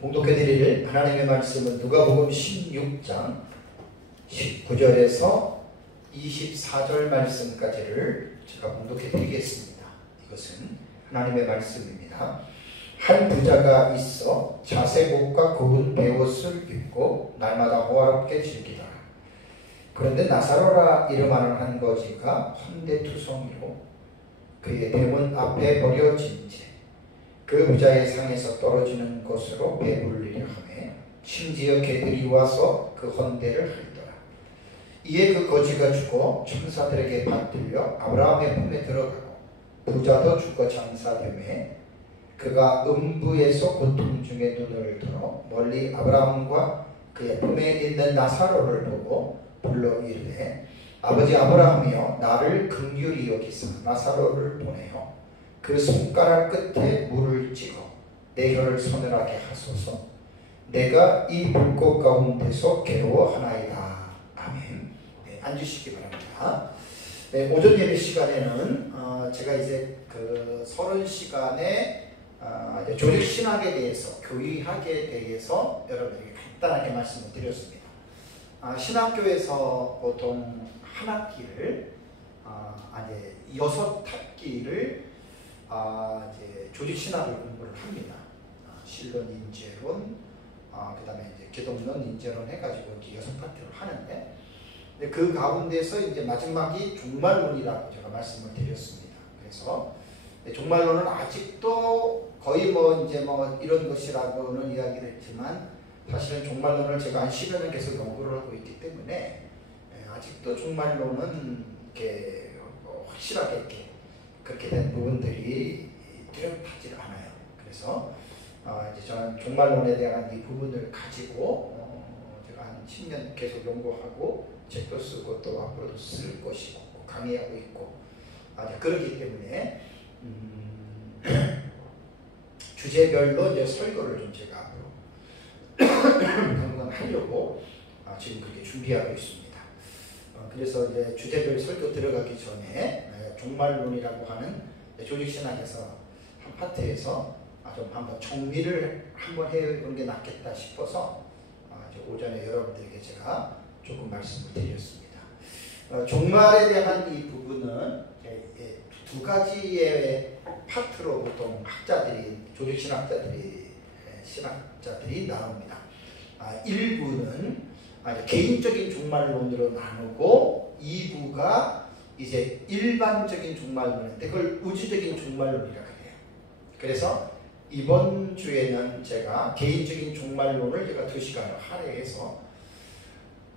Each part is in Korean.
봉독해드릴 하나님의 말씀은 누가복음 16장 19절에서 24절 말씀까지를 제가 봉독해드리겠습니다. 이것은 하나님의 말씀입니다. 한 부자가 있어 자색옷과 굽은 베옷을 입고 날마다 호화롭게 즐기더라. 그런데 나사로라 이름하는 한 거지가 헌데투성이로 그의 대문 앞에 버려진 채 그 부자의 상에서 떨어지는 것으로 배불리려 하며 심지어 개들이 와서 그 헌대를 핥더라. 이에 그 거지가 죽어 천사들에게 받들려 아브라함의 품에 들어가고 부자도 죽어 장사되매 그가 음부에서 고통 중에 눈을 들어 멀리 아브라함과 그의 품에 있는 나사로를 보고 불러 이르되 아버지 아브라함이여 나를 긍휼히 여기사 나사로를 보내어 그 손가락 끝에 물을 찍어 내 혀를 서늘하게 하소서. 내가 이 물고 가운데서 괴로워하나이다. 아멘. 네, 앉으시기 바랍니다. 네, 오전 예배 시간에는 제가 이제 그 서론 시간에 조직 신학에 대해서, 교리학에 대해서 여러분에게 간단하게 말씀을 드렸습니다. 신학교에서 보통 한 학기를 이제 6학기를 이제 조직 신학을 공부를 합니다. 신론, 인재론, 그 다음에 이제 기독론, 인재론 해가지고 이렇게 6파트를 하는데, 근데 그 가운데서 이제 마지막이 종말론이라고 제가 말씀을 드렸습니다. 그래서 종말론은 아직도 거의 이제 이런 것이라고는 이야기를 했지만, 사실은 종말론을 제가 한 10여 년 계속 연구를 하고 있기 때문에, 아직도 종말론은 이렇게 확실하게 이렇게 그렇게 된 부분들이 뚜렷하지 않아요. 그래서 이제 저는 종말론에 대한 이 부분을 가지고 제가 한 10년 계속 연구하고 책도 쓰고 또 앞으로도 쓸 것이고 강의하고 있고 그렇기 때문에 주제별로 이제 설교를 좀 제가 앞으로 당분간 하려고 지금 그렇게 준비하고 있습니다. 그래서 이제 주제별 설교 들어가기 전에 종말론이라고 하는 조직신학에서 한 파트에서 좀 한번 정리를 한번 해보는 게 낫겠다 싶어서 오전에 여러분들에게 제가 조금 말씀을 드렸습니다. 종말에 대한 이 부분은 두 가지의 파트로 보통 조직신학자들이 나눕니다. 일부는 개인적인 종말론으로 나누고 2부가 이제 일반적인 종말론인데 그걸 우주적인 종말론이라고 해요. 그래서 이번 주에는 제가 개인적인 종말론을 제가 2시간을 할애해서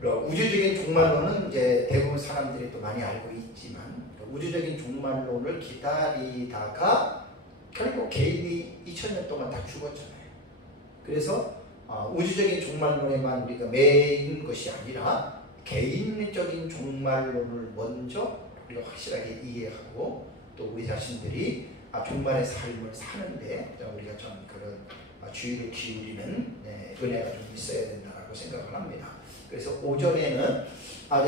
우주적인 종말론은 이제 대부분 사람들이 또 많이 알고 있지만 우주적인 종말론을 기다리다가 결국 개인이 2000년 동안 다 죽었잖아요. 그래서 우주적인 종말론에만 우리가 매인 것이 아니라 개인적인 종말론을 먼저 우리가 확실하게 이해하고 또 우리 자신들이 종말의 삶을 사는데 우리가 좀 그런 주의를 기울이는 은혜가 좀 있어야 된다고 생각을 합니다. 그래서 오전에는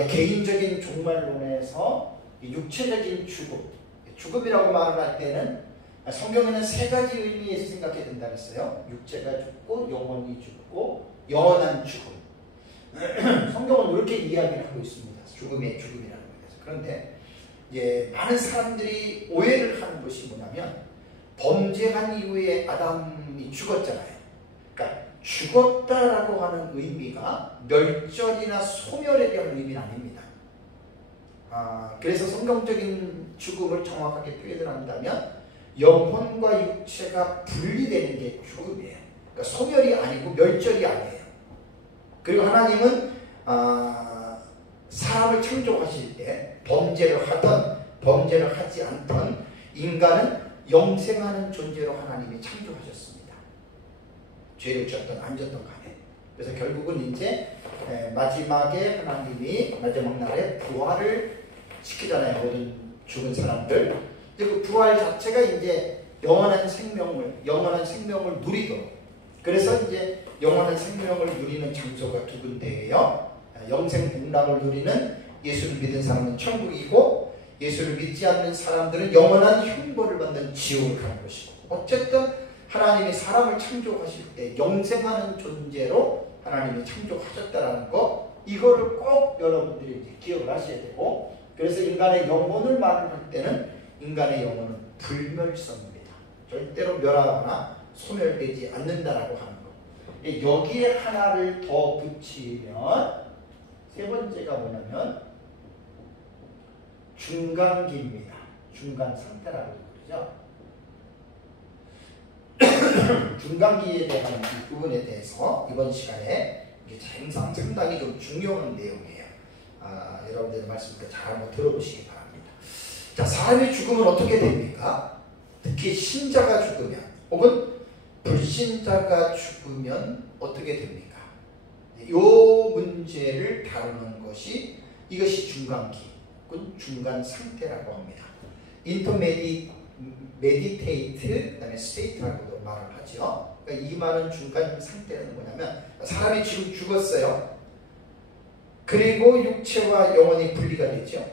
개인적인 종말론에서 육체적인 죽음이라고 말을 할 때는 성경에는 3가지 의미에서 생각해야 된다고 했어요. 육체가 죽고 영혼이 죽고 영원한 죽음. 성경은 이렇게 이야기를 하고 있습니다. 죽음의 죽음이라는 거에서. 그런데 이제 많은 사람들이 오해를 하는 것이 뭐냐면 범죄한 이후에 아담이 죽었잖아요. 그러니까 죽었다라고 하는 의미가 멸절이나 소멸에 대한 의미는 아닙니다. 그래서 성경적인 죽음을 정확하게 표현을 한다면 영혼과 육체가 분리되는 게 죽음이에요. 그러니까 소멸이 아니고 멸절이 아니에요. 그리고 하나님은 사람을 창조하실 때 범죄를 하든 범죄를 하지 않든 인간은 영생하는 존재로 하나님이 창조하셨습니다. 죄를 졌든 안 졌든 간에. 그래서 결국은 이제 마지막에 하나님이 마지막 날에 부활을 시키잖아요. 모든 죽은 사람들. 그 부활 자체가 이제 영원한 생명을 누리도록. 그래서 이제 영원한 생명을 누리는 장소가 2군데예요. 영생 복락을 누리는 예수를 믿은 사람은 천국이고 예수를 믿지 않는 사람들은 영원한 형벌을 받는 지옥을 가는 것이고 어쨌든 하나님이 사람을 창조하실 때 영생하는 존재로 하나님이 창조하셨다라는 거, 이거를 꼭 여러분들이 이제 기억을 하셔야 되고, 그래서 인간의 영혼을 말할 때는 인간의 영혼은 불멸성입니다. 절대로 멸하거나 소멸되지 않는다라고 하는 거. 여기에 하나를 더 붙이면 세 번째가 뭐냐면 중간기입니다. 중간 상태라고 그러죠. 중간기에 대한 이 부분에 대해서 이번 시간에 상당히 좀 중요한 내용이에요. 여러분들의 말씀을 잘 한번 들어보시기 바랍니다. 자, 사람의 죽음은 어떻게 됩니까? 특히 신자가 죽으면 혹은 불신자가 죽으면 어떻게 됩니까? 이 문제를 다루는 것이 이것이 중간기, 중간 상태라고 합니다. 메디테이트, 그다음에 스테이트라고도 말을 하죠. 그러니까 이 말은 중간 상태는 뭐냐면 사람이 지금 죽었어요. 그리고 육체와 영혼이 분리가 되죠.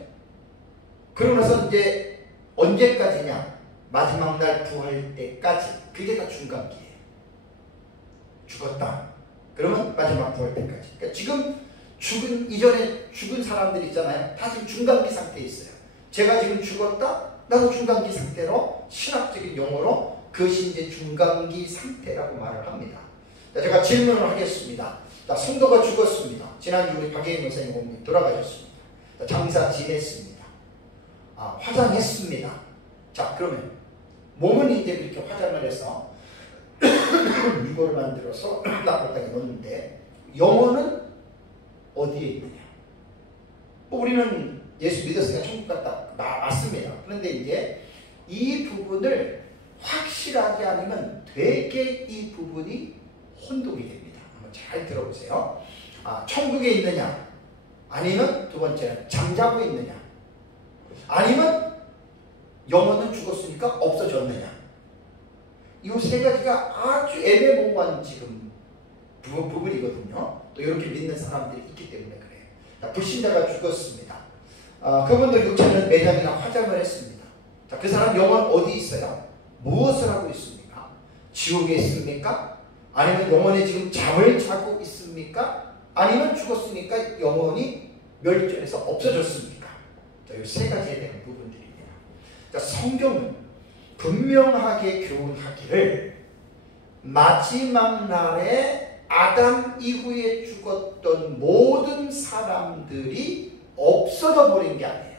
그러고 나서 이제 언제까지냐? 마지막 날 부활 때까지. 그게 다 중간기예요. 죽었다. 그러면 마지막 부활 때까지. 그러니까 지금 이전에 죽은 사람들 있잖아요. 다 지금 중간기 상태에 있어요. 제가 지금 죽었다. 나도 중간기 상태로, 신학적인 용어로 그것이 이제 중간기 상태라고 말을 합니다. 자, 제가 질문을 하겠습니다. 자, 성도가 죽었습니다. 지난주 우리 박예인 목사님 돌아가셨습니다. 자, 장사 지냈습니다. 화장했습니다. 자, 그러면 몸은 이제 이렇게 화장을 해서 유골을 만들어서 나팔 땅에 놓는데 영혼은 어디에 있느냐? 우리는 예수 믿었으니까 천국 갔다 맞습니다. 그런데 이제 이 부분을 확실하지 않으면 되게 이 부분이 혼동이 됩니다. 한번 잘 들어보세요. 천국에 있느냐? 아니면 두 번째는 잠자고 있느냐? 아니면 영혼은 죽었으니까 없어졌느냐? 이 세 가지가 아주 애매모호한 지금 부분이거든요. 또 이렇게 믿는 사람들이 있기 때문에 그래요. 자, 불신자가 죽었습니다. 그분도 육체는 매장이나 화장을 했습니다. 자, 그 사람 영혼 어디 있어요? 무엇을 하고 있습니까? 지옥에 있습니까? 아니면 영혼이 지금 잠을 자고 있습니까? 아니면 죽었으니까 영혼이 멸절해서 없어졌습니까? 자, 이 세 가지에 대한 부분들입니다. 자, 성경은 분명하게 교훈하기를 마지막 날에 아담 이후에 죽었던 모든 사람들이 없어져 버린 게 아니에요.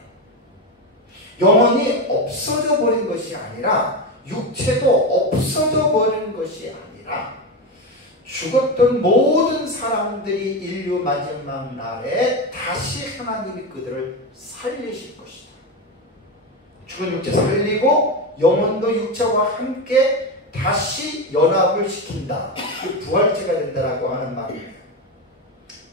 영혼이 없어져 버린 것이 아니라 육체도 없어져 버린 것이 아니라 죽었던 모든 사람들이 인류 마지막 날에 다시 하나님이 그들을 살리실 것이다. 죽은 육체 살리고 영혼도 육체와 함께 다시 연합을 시킨다. 그 부활체가 된다라고 하는 말이에요.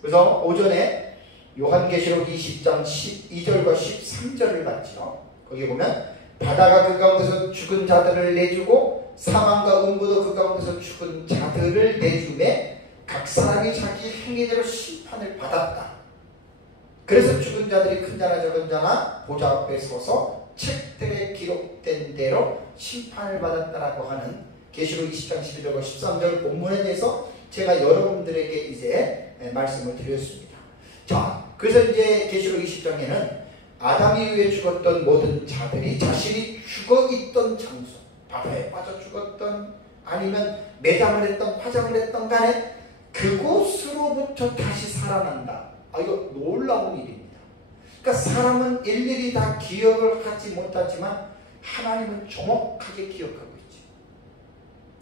그래서 오전에 요한계시록 20장 12절과 13절을 봤죠. 거기 보면 바다가 그 가운데서 죽은 자들을 내주고 사망과 음부도 그 가운데서 죽은 자들을 내주매 각 사람이 자기 행위대로 심판을 받았다. 그래서 죽은 자들이 큰 자나 작은 자나 보좌 앞에 서서 책들에 기록된 대로 심판을 받았다라고 하는 계시록 20장 12절과 13절 본문에 대해서 제가 여러분들에게 이제 말씀을 드렸습니다. 자, 그래서 이제 계시록 20장에는 아담 이후에 죽었던 모든 자들이 자신이 죽어있던 장소, 바다에 빠져 죽었던 아니면 매장을 했던 화장을 했던 간에 그곳으로부터 다시 살아난다. 이거 놀라운 일입니다. 그러니까 사람은 일일이 다 기억을 하지 못하지만 하나님은 정확하게 기억하고 있지.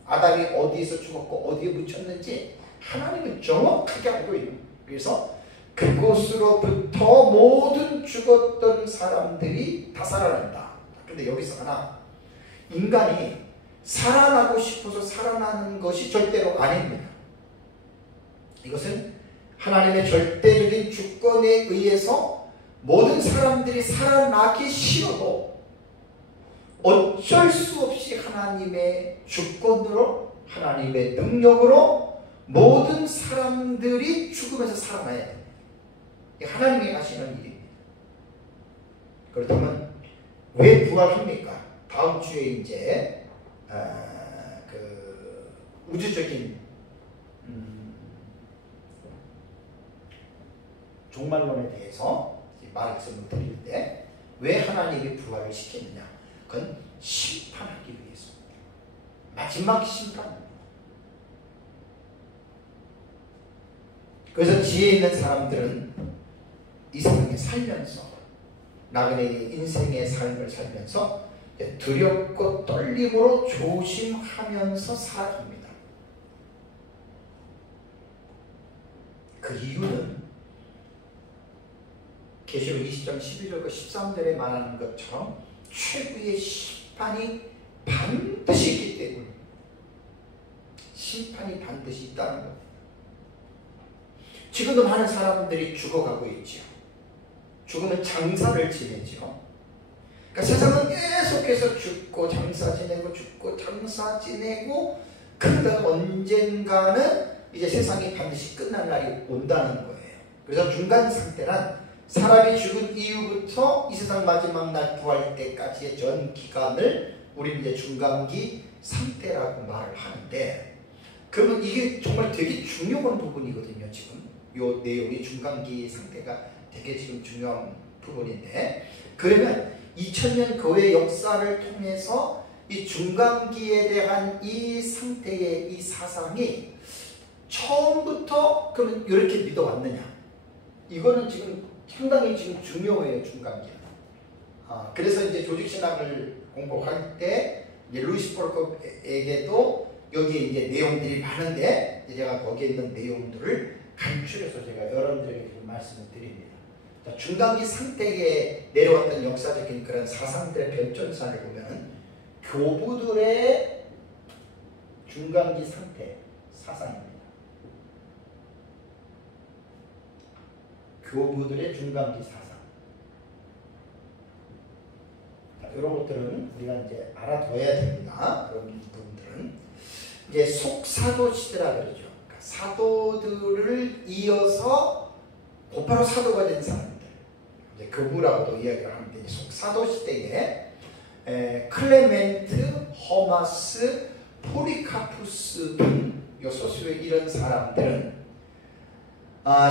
아담이 어디에서 죽었고 어디에 묻혔는지 하나님은 정확하게 알고 있는 거예요. 그래서 그곳으로부터 모든 죽었던 사람들이 다 살아난다. 근데 여기서 하나, 인간이 살아나고 싶어서 살아나는 것이 절대로 아닙니다. 이것은 하나님의 절대적인 주권에 의해서 모든 사람들이 살아나기 싫어도 어쩔 수 없이 하나님의 주권으로, 하나님의 능력으로 모든 사람들이 죽으면서 살아나야 됩니다. 하나님이 하시는 일입니다. 그렇다면 왜 부활합니까? 다음 주에 이제 우주적인 종말론에 대해서 말씀을 드릴 때 왜 하나님이 부활을 시키느냐? 그건 심판하기 위해서입니다. 마지막 심판입니다. 그래서 지혜 있는 사람들은 이 세상에 살면서 나그네의 인생의 삶을 살면서 두렵고 떨림으로 조심하면서 살아갑니다. 그 이유는 계시록 20장 11절과 13절에 말하는 것처럼 최후의 심판이 반드시 있기 때문에 심판이 반드시 있다는 겁니다. 지금도 많은 사람들이 죽어가고 있죠. 죽으면 장사를 지내죠. 그러니까 세상은 계속해서 죽고 장사 지내고 죽고 장사 지내고 그러다가 언젠가는 이제 세상이 반드시 끝날 날이 온다는 거예요. 그래서 중간 상태란 사람이 죽은 이후부터 이 세상 마지막 날 부활 때까지의 전 기간을 우리는 이제 중간기 상태라고 말을 하는데, 그러면 이게 정말 되게 중요한 부분이거든요. 지금 요 내용이 중간기 상태가 되게 지금 중요한 부분인데, 그러면 2000년 교회 역사를 통해서 이 중간기에 대한 이 상태의 이 사상이 처음부터 그러면 이렇게 믿어왔느냐? 이거는 지금 상당히 지금 중요해요, 중간기는. 그래서 이제 조직신학을 공부할 때 이제 루이스 폴컵에게도 여기에 이제 내용들이 많은데 제가 거기에 있는 내용들을 간추려서 제가 여러분들에게 말씀을 드립니다. 자, 중간기 상태에 내려왔던 역사적인 그런 사상들의 변천사를 보면 교부들의 중간기 상태 사상입니다. 교부들의 중간기 사상. 자, 이런 것들은 우리가 이제 알아둬야 됩니다. 그런 부분들은 이제 속사도 시대라 그러죠. 그러니까 사도들을 이어서 곧바로 사도가 된 사람들, 이제 교부라고도 이야기를 하는데, 속사도 시대에 클레멘트, 허마스, 포리카푸스 등 소수의 이런 사람들은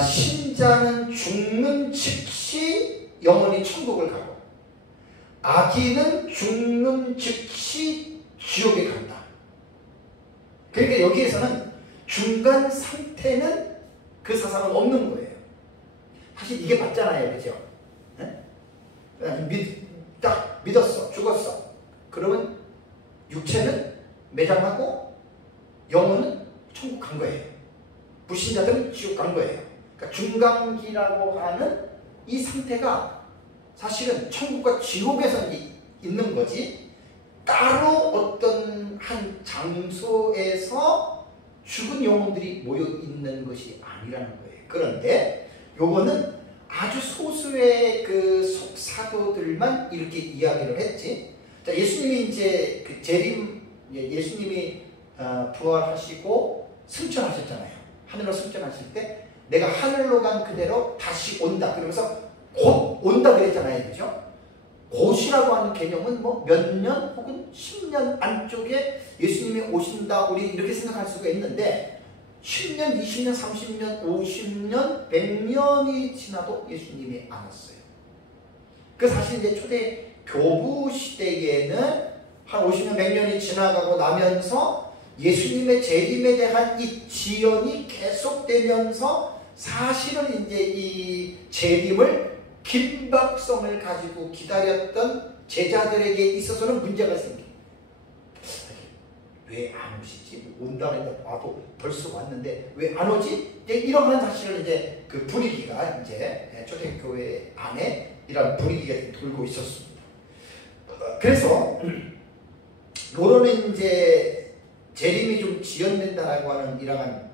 신자는 죽는 즉시 영원히 천국을 가고 악인은 죽는 즉시 지옥에 간다. 그러니까 여기에서는 중간 상태는 그 사상은 없는 거예요. 사실 이게 맞잖아요. 그죠? 딱 믿었어. 죽었어. 그러면 육체는 매장하고 영혼은 천국 간 거예요. 불신자들은 지옥 간 거예요. 그러니까 중간기라고 하는 이 상태가 사실은 천국과 지옥에서 있는 거지, 따로 어떤 한 장소에서 죽은 영혼들이 모여 있는 것이 아니라는 거예요. 그런데 요거는 아주 소수의 그 속사도들만 이렇게 이야기를 했지. 자, 예수님이 이제 그 재림, 예수님이 부활하시고 승천하셨잖아요. 하늘로 승천하실 때 내가 하늘로 간 그대로 다시 온다. 그러면서 곧 온다 그랬잖아요. 그죠? 곧이라고 하는 개념은 뭐 몇 년 혹은 10년 안쪽에 예수님이 오신다. 우리 이렇게 생각할 수가 있는데 10년, 20년, 30년, 50년, 100년이 지나도 예수님이 안 왔어요. 그 사실 이제 초대 교부 시대에는 한 50년, 100년이 지나가고 나면서 예수님의 재림에 대한 이 지연이 계속되면서 사실은 이제 이 재림을 긴박성을 가지고 기다렸던 제자들에게 있어서는 문제가 생깁니다. 왜 안 오시지? 온다고 했는데 와도 벌써 왔는데 왜 안 오지? 이런 사실은 이제 그 분위기가 이제 초대교회 안에 이런 분위기가 돌고 있었습니다. 그래서 요런 이제 재림이 좀 지연된다라고 하는 이러한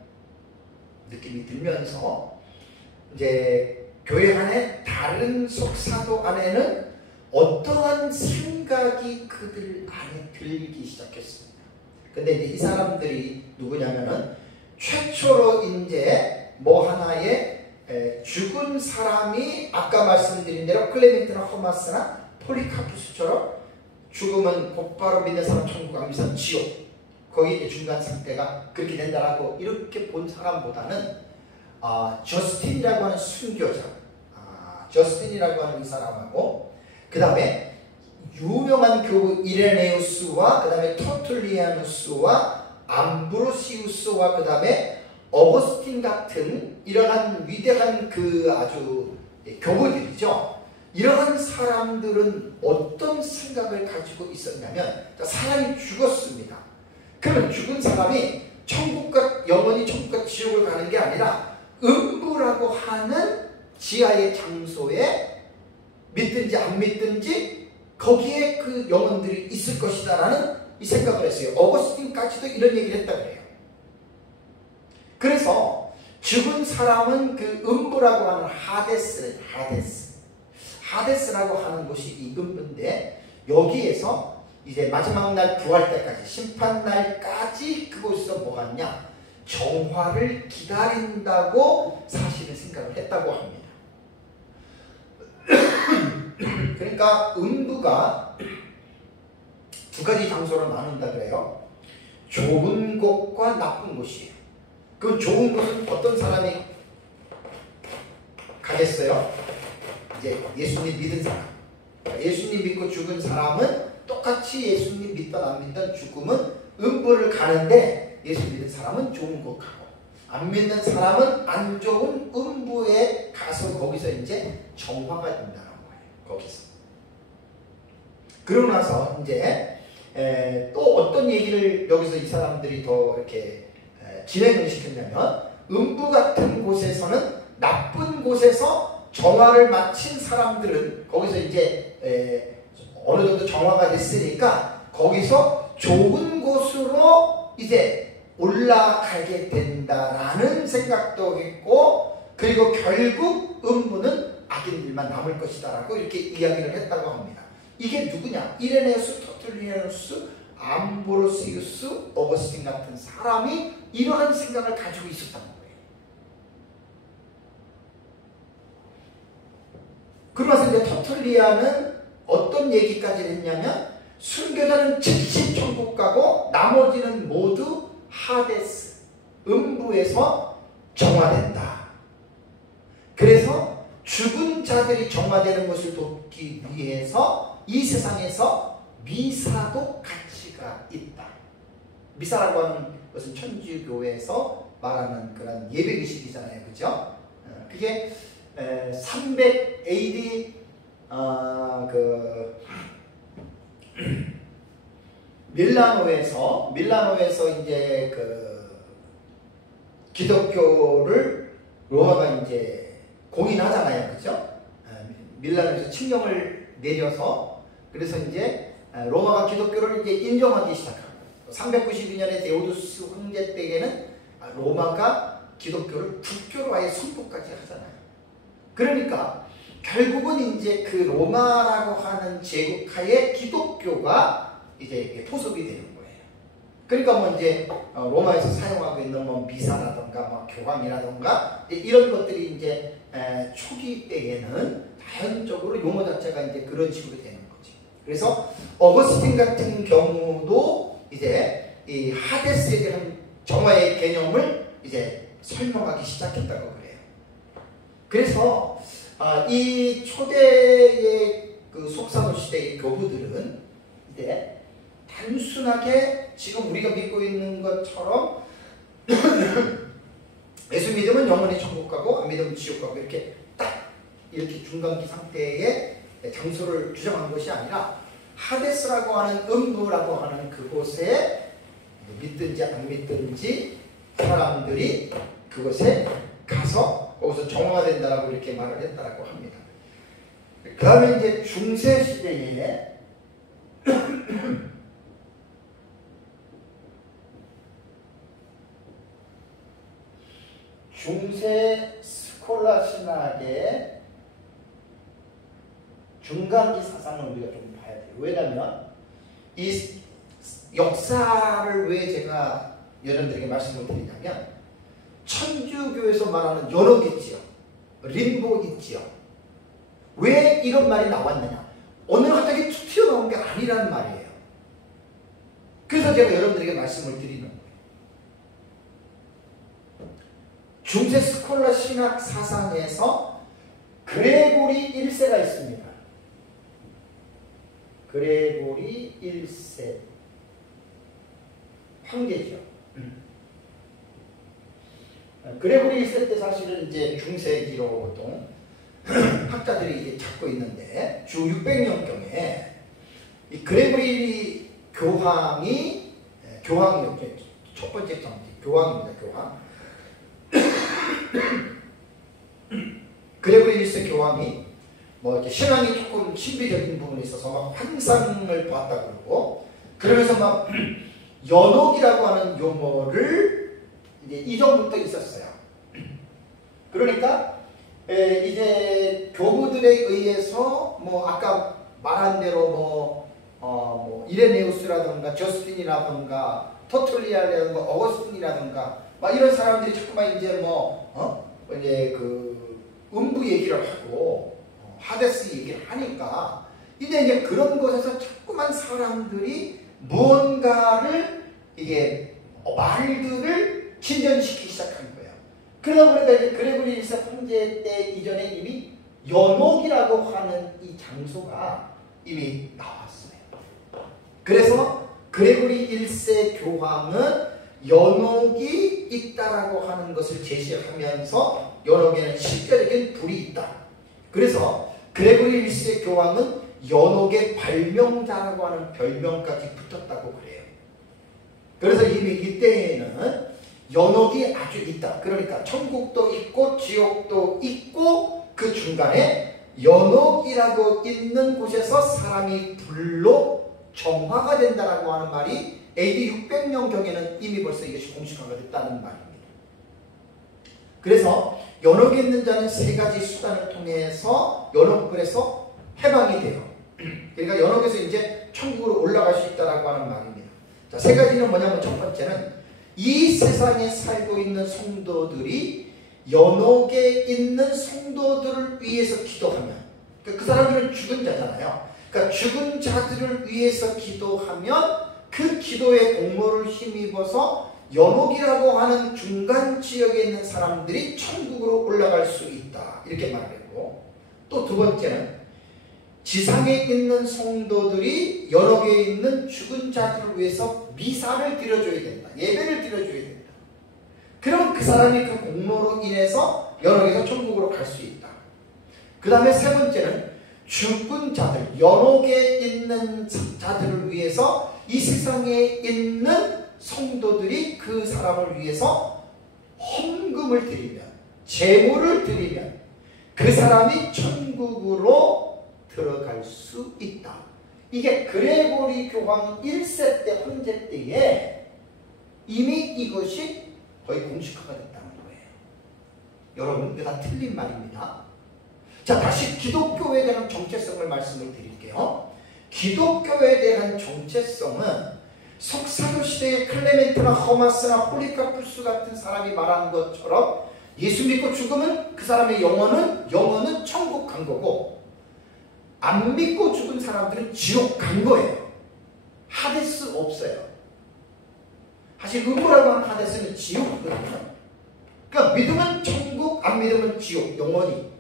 느낌이 들면서 이제 교회 안에 다른 속사도 안에는 어떠한 생각이 그들 안에 들기 시작했습니다. 근데 이제 이 사람들이 누구냐면은 최초로 이제 뭐 하나의 죽은 사람이 아까 말씀드린 대로 클레멘트나 허마스나 폴리카푸스처럼 죽으면 곧바로 믿는 사람 천국 가면서 지옥, 거기 이제 중간 상태가 그렇게 된다라고 이렇게 본 사람보다는 저스틴이라고 하는 순교자, 저스틴이라고 하는 이 사람하고 그 다음에 유명한 그 이레네우스와 그 다음에 터툴리아누스와 암브로시우스와 그 다음에 어거스틴 같은 이러한 위대한 그 아주 교부들이죠. 이러한 사람들은 어떤 생각을 가지고 있었냐면 사람이 죽었습니다. 그러면 죽은 사람이 천국과 영원히 천국과 지옥을 가는 게 아니라 음부라고 하는 지하의 장소에 믿든지 안 믿든지 거기에 그 영혼들이 있을 것이다 라는 이 생각을 했어요. 어거스틴까지도 이런 얘기를 했다 그래요. 그래서 죽은 사람은 그 음부라고 하는 하데스라고 하는 곳이 이 음부인데 여기에서 이제 마지막 날 부활 때까지 심판 날까지 그곳에서 뭐 하냐? 정화를 기다린다고 사실은 생각을 했다고 합니다. 그러니까 음부가 두 가지 장소로 나눈다 그래요. 좋은 곳과 나쁜 곳이에요. 그 좋은 곳은 어떤 사람이 가겠어요? 이제 예수님 믿은 사람. 예수님 믿고 죽은 사람은 똑같이 예수님 믿던 안 믿던 죽음은 음부를 가는데 예수 믿는 사람은 좋은 곳 가고 안 믿는 사람은 안 좋은 음부에 가서 거기서 이제 정화가 된다는 거예요. 거기서. 그러고 나서 이제 또 어떤 얘기를 여기서 이 사람들이 더 이렇게 진행을 시켰냐면 음부 같은 곳에서는 나쁜 곳에서 정화를 마친 사람들은 거기서 이제 어느 정도 정화가 됐으니까 거기서 좋은 곳으로 이제 올라가게 된다라는 생각도 했고 그리고 결국 음부는 악인들만 남을 것이다 라고 이렇게 이야기를 했다고 합니다. 이게 누구냐? 이레네우스, 터툴리아누스, 암브로시우스, 어거스틴 같은 사람이 이러한 생각을 가지고 있었다는 거예요. 그러면서 이제 터툴리아는 어떤 얘기까지 했냐면 순교자는 즉시 천국 가고 나머지는 모두 하데스, 음부에서 정화된다. 그래서 죽은 자들이 정화되는 것을 돕기 위해서 이 세상에서 미사도 가치가 있다. 미사라고 하는 것은 천주교에서 말하는 그런 예배의식이잖아요. 그죠? 그게 300 AD 밀라노에서 이제 그 기독교를 로마가 이제 공인하잖아요. 그죠? 밀라노에서 칙령을 내려서 그래서 이제 로마가 기독교를 이제 인정하기 시작하고 392년에 데오두스 황제 때에는 로마가 기독교를 국교로 아예 선포까지 하잖아요. 그러니까 결국은 이제 그 로마라고 하는 제국하에 기독교가 이제 포섭이 되는 거예요. 그러니까 뭐 이제 로마에서 사용하고 있는 뭐 미사라던가 뭐 교황이라던가 이런 것들이 이제 초기 때에는 자연적으로 용어 자체가 이제 그런 식으로 되는 거지. 그래서 어거스틴 같은 경우도 이제 이 하데스에 대한 정화의 개념을 이제 설명하기 시작했다고 그래요. 그래서 이 초대의 그 속사도 시대의 교부들은 이제 단순하게 지금 우리가 믿고 있는 것처럼 예수 믿으면 영원히 천국 가고 안 믿으면 지옥 가고 이렇게 딱 이렇게 중간기 상태의 장소를 규정한 것이 아니라 하데스라고 하는 음부라고 하는 그곳에 믿든지 안 믿든지 사람들이 그곳에 가서 거기서 정화가 된다라고 이렇게 말을 했다라고 합니다. 그 다음에 이제 중세 시대에 중세 스콜라 신학의 중간기 사상을 우리가 좀 봐야 돼요. 왜냐하면 이 역사를 왜 제가 여러분들에게 말씀을 드리냐면 천주교에서 말하는 연옥 있지요. 림보 있지요. 왜 이런 말이 나왔느냐. 오늘 갑자기 툭 튀어나온 게 아니라는 말이에요. 그래서 제가 여러분들에게 말씀을 드리는 거예요. 중세 스콜라 신학 사상에서 그레고리 1세가 있습니다. 그레고리 1세 황제죠. 그레고리 1세 때 사실은 이제 중세기로 보통 학자들이 이제 찾고 있는데 주 600년경에 이 그레고리 교황이 첫 번째 장기 교황입니다. 교황. 그레고리 1세 교황이 뭐 이렇게 신앙이 조금 신비적인 부분이 있어서 막 환상을 봤다 그러고 그러면서 막 연옥이라고 하는 용어를 이제 이전부터 있었어요. 그러니까 이제 교부들에 의해서 뭐 아까 말한 대로 뭐 이레네우스라든가 저스틴이라든가 터툴리안이라든가 어거스틴이라든가 막 이런 사람들이 자꾸만 이제 이제 그 음부 얘기를 하고 하데스 얘기를 하니까 이제 그런 곳에서 자꾸만 사람들이 무언가를 이게 말들을 진전시키기 시작한 거예요. 그러다 보니까 이제 그레고리 1세 황제 때 이전에 이미 연옥이라고 하는 이 장소가 이미 나왔어요. 그래서 그레고리 1세 교황은 연옥이 있다라고 하는 것을 제시하면서 연옥에는 실제적인 불이 있다. 그래서 그레고리 1세 교황은 연옥의 발명자라고 하는 별명까지 붙었다고 그래요. 그래서 이미 이때에는 연옥이 아주 있다. 그러니까 천국도 있고 지옥도 있고 그 중간에 연옥이라고 있는 곳에서 사람이 불로 정화가 된다라고 하는 말이 AD 600년경에는 이미 벌써 이것이 공식화가 됐다는 말입니다. 그래서 연옥에 있는 자는 세 가지 수단을 통해서 연옥불에서 해방이 돼요. 그러니까 연옥에서 이제 천국으로 올라갈 수 있다라고 하는 말입니다. 자, 세 가지는 뭐냐면 첫 번째는 이 세상에 살고 있는 성도들이 연옥에 있는 성도들을 위해서 기도하면 그 사람들은 죽은 자잖아요. 그러니까 죽은 자들을 위해서 기도하면 그 기도의 공로를 힘입어서 연옥이라고 하는 중간 지역에 있는 사람들이 천국으로 올라갈 수 있다. 이렇게 말했고 또 두 번째는 지상에 있는 성도들이 연옥에 있는 죽은 자들을 위해서 미사를 드려줘야 된다. 예배를 드려줘야 된다. 그러면 그 사람이 그 공로로 인해서 연옥에서 천국으로 갈 수 있다. 그 다음에 세 번째는 죽은 자들, 연옥에 있는 자들을 위해서 이 세상에 있는 성도들이 그 사람을 위해서 헌금을 드리면, 제물을 드리면 그 사람이 천국으로 들어갈 수 있다. 이게 그레고리 교황 1세 때 황제 때에 이미 이것이 거의 공식화가 됐다는 거예요. 여러분, 이게 다 틀린 말입니다. 자, 다시 기독교에 대한 정체성을 말씀을 드릴게요. 기독교에 대한 정체성은 석사도 시대의 클레멘트나 허마스나 폴리카푸스 같은 사람이 말한 것처럼 예수 믿고 죽으면 그 사람의 영혼은 천국 간 거고, 안 믿고 죽은 사람들은 지옥 간 거예요. 하데스 없어요. 사실 음부라고 하는 하데스는 지옥이거든요. 그러니까 믿으면 천국, 안 믿으면 지옥, 영원히.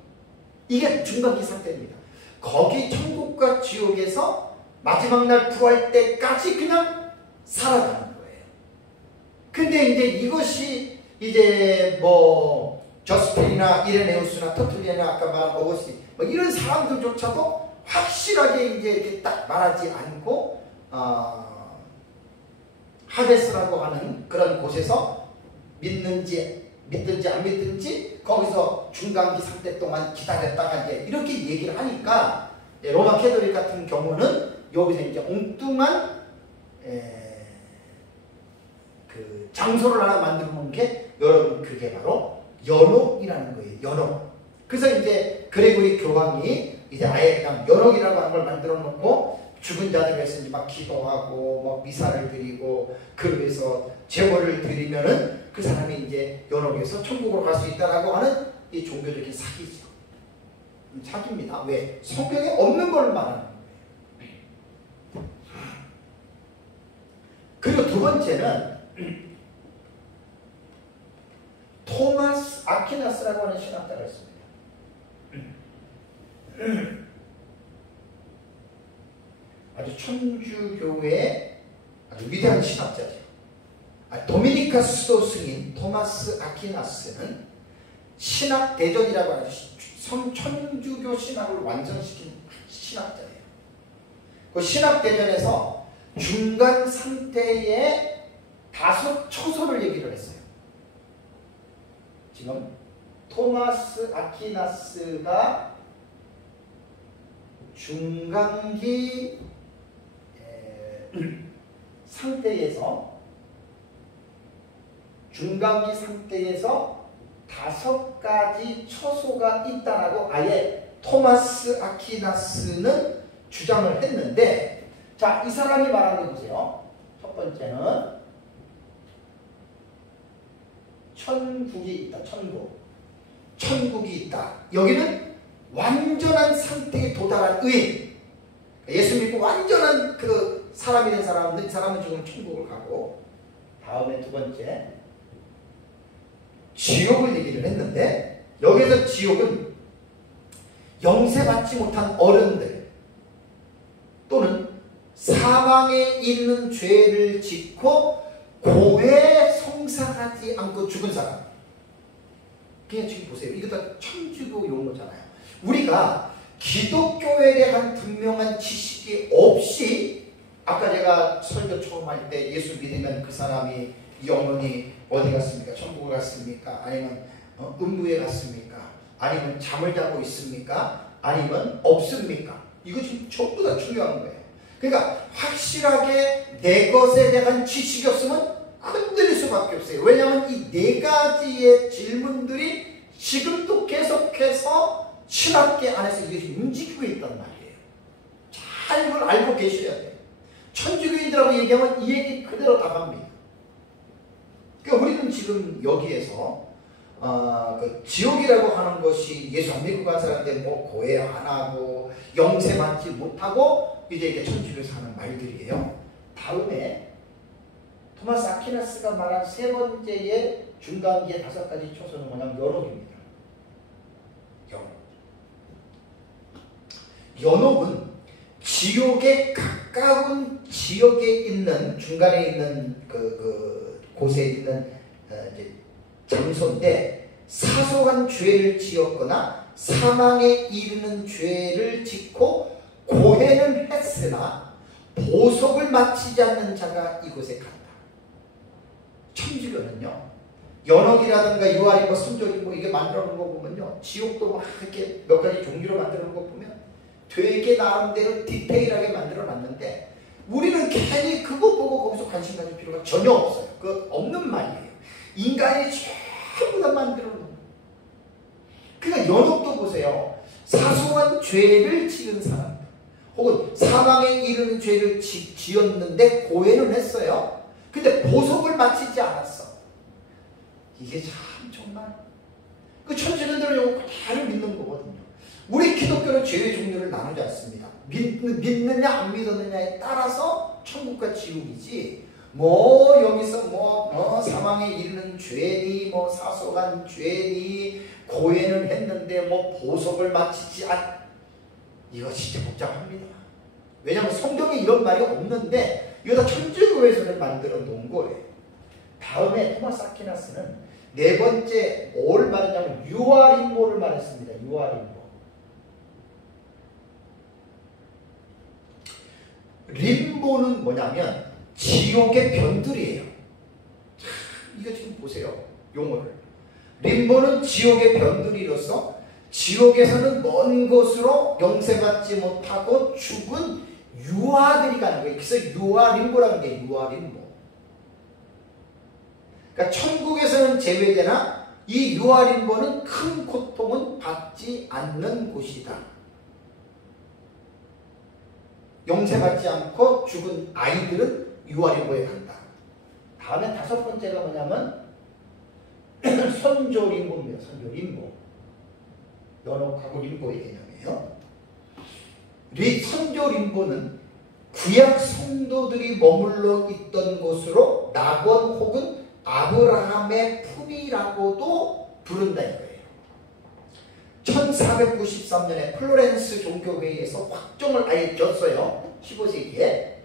이게 중간기 상태입니다. 거기 천국과 지옥에서 마지막 날 부활 때까지 그냥 살아가는 거예요. 근데 이제 이것이 이제 뭐 저스틴이나 이레네우스나 터툴리안이나 아까 말한 어거스틴 뭐 이런 사람들조차도 확실하게 이제 이렇게 딱 말하지 않고 하데스라고 하는 그런 곳에서 믿든지 안 믿든지 거기서 중간기 상태 동안 기다렸다가 이제 이렇게 얘기를 하니까 로마 캐톨릭 같은 경우는 여기서 이제 엉뚱한 그 장소를 하나 만들어 놓은 게 여러분 그게 바로 연옥이라는 거예요. 연옥. 그래서 이제 그레고리 교황이 이제 아예 그냥 연옥이라고 하는 걸 만들어 놓고 죽은 자들 위해서 이제 막 기도하고 뭐 미사를 드리고 그를 위해서 제물을 드리면은 그 사람이 이제 연옥에서 천국으로 갈 수 있다라고 하는 이 종교적인 사기죠. 사기입니다. 왜? 성경에 없는 걸 말하는 거예요. 그리고 두 번째는 토마스 아퀴나스라고 하는 신학자가 있습니다. 아주 천주교의 아주 위대한 신학자죠. 도미니카 수도 스님 토마스 아퀴나스는 신학대전이라고 하는 천주교 신학을 완성시킨 신학자예요. 그 신학대전에서 중간 상태의 5 초소를 얘기를 했어요. 지금 토마스 아퀴나스가 중간기 상태에서 5가지 처소가 있다라고 아예 토마스 아퀴나스는 주장을 했는데, 자, 이 사람이 말하는 거 보세요. 첫 번째는 천국이 있다. 천국이 있다. 여기는 완전한 상태에 도달한 의인, 예수 믿고 완전한 그 사람이 된 사람은 지금 천국을 가고, 다음에 두 번째 지옥을 얘기를 했는데, 여기서 지옥은 영세받지 못한 어른들 또는 사망에 이르는 죄를 짓고 고해 성사하지 않고 죽은 사람. 그냥 지금 보세요. 이거 다 천주교 용어잖아요. 우리가 기독교에 대한 분명한 지식이 없이, 아까 제가 설교 처음 할 때 예수 믿으면 그 사람이 영원히 어디 갔습니까? 천국을 갔습니까? 아니면 음부에 갔습니까? 아니면 잠을 자고 있습니까? 아니면 없습니까? 이거 지금 전부 다 중요한 거예요. 그러니까 확실하게 내 것에 대한 지식이 없으면 흔들릴 수밖에 없어요. 왜냐하면 이 4가지의 질문들이 지금도 계속해서 신학계 안에서 이것이 움직이고 있단 말이에요. 잘 이걸 알고 계셔야 돼요. 천주교인들하고 얘기하면 이 얘기 그대로 다 갑니다. 그러니까 우리는 지금 여기에서 그 지옥이라고 하는 것이 예수 안 믿고 간 사람들 뭐 고해 안 하고 영세 받지 못하고 이제 이게 천주교에서 하는 말들이에요. 다음에 토마스 아퀴나스가 말한 3번째의 중간기의 5가지 초소는 뭐냐면 연옥입니다. 연옥은 지옥에 가까운 지역에 있는, 중간에 있는 곳에 있는 이제 장소인데, 사소한 죄를 지었거나 사망에 이르는 죄를 짓고 고해는 했으나 보석을 마치지 않는 자가 이곳에 간다. 천주교는요, 연옥이라든가 유아리, 순조리 이게 만들어 놓은 거 보면요, 지옥도 막 이렇게 몇 가지 종류로 만들어 놓은 거 보면 되게 나름대로 디테일하게 만들어 놨는데, 우리는 괜히 그거 보고 거기서 관심 가질 필요가 전혀 없어요. 그 없는 말이에요. 인간이 전부 다 만들어 놓은 거예요. 그러니까 연옥도 보세요. 사소한 죄를 지은 사람, 혹은 사망에 이르는 죄를 지었는데 고해는 했어요. 근데 보석을 마치지 않았어. 이게 참 정말 그 천주교들은 이거 그대로 믿는 거거든요. 우리 기독교는 죄의 종류를 나누지 않습니다. 믿느냐 안 믿느냐에 따라서 천국과 지옥이지, 뭐 여기서 사망에 이르는 죄니 사소한 죄니 고해는 했는데 보석을 마치지 않, 이거 진짜 복잡합니다. 왜냐하면 성경에 이런 말이 없는데 이거 다 천주교에서는 만들어 놓은 거예요. 다음에 토마스 아퀴나스는 4번째 뭘 말했냐면 유아림보를 말했습니다. 유아림보. 림보는 뭐냐면 지옥의 변들이에요. 이거 지금 보세요. 용어를. 림보는 지옥의 변들이로서 지옥에서는 먼 곳으로 영세받지 못하고 죽은 유아들이 가는 거예요. 그래서 유아림보라는 게 유아림보. 그러니까 천국에서는 제외되나 이 유아림보는 큰 고통은 받지 않는 곳이다. 영세받지 않고 죽은 아이들은 유아림보에 간다. 다음에 5번째가 뭐냐면 선조림보입니다. 선조림보. 연옥하고 림보의 개념이에요. 선조림보는 구약 성도들이 머물러 있던 곳으로 낙원 혹은 아브라함의 품이라고도 부른다 이거예요. 1493년에 플로렌스 종교회의에서 확정을 아예 줬어요. 15세기에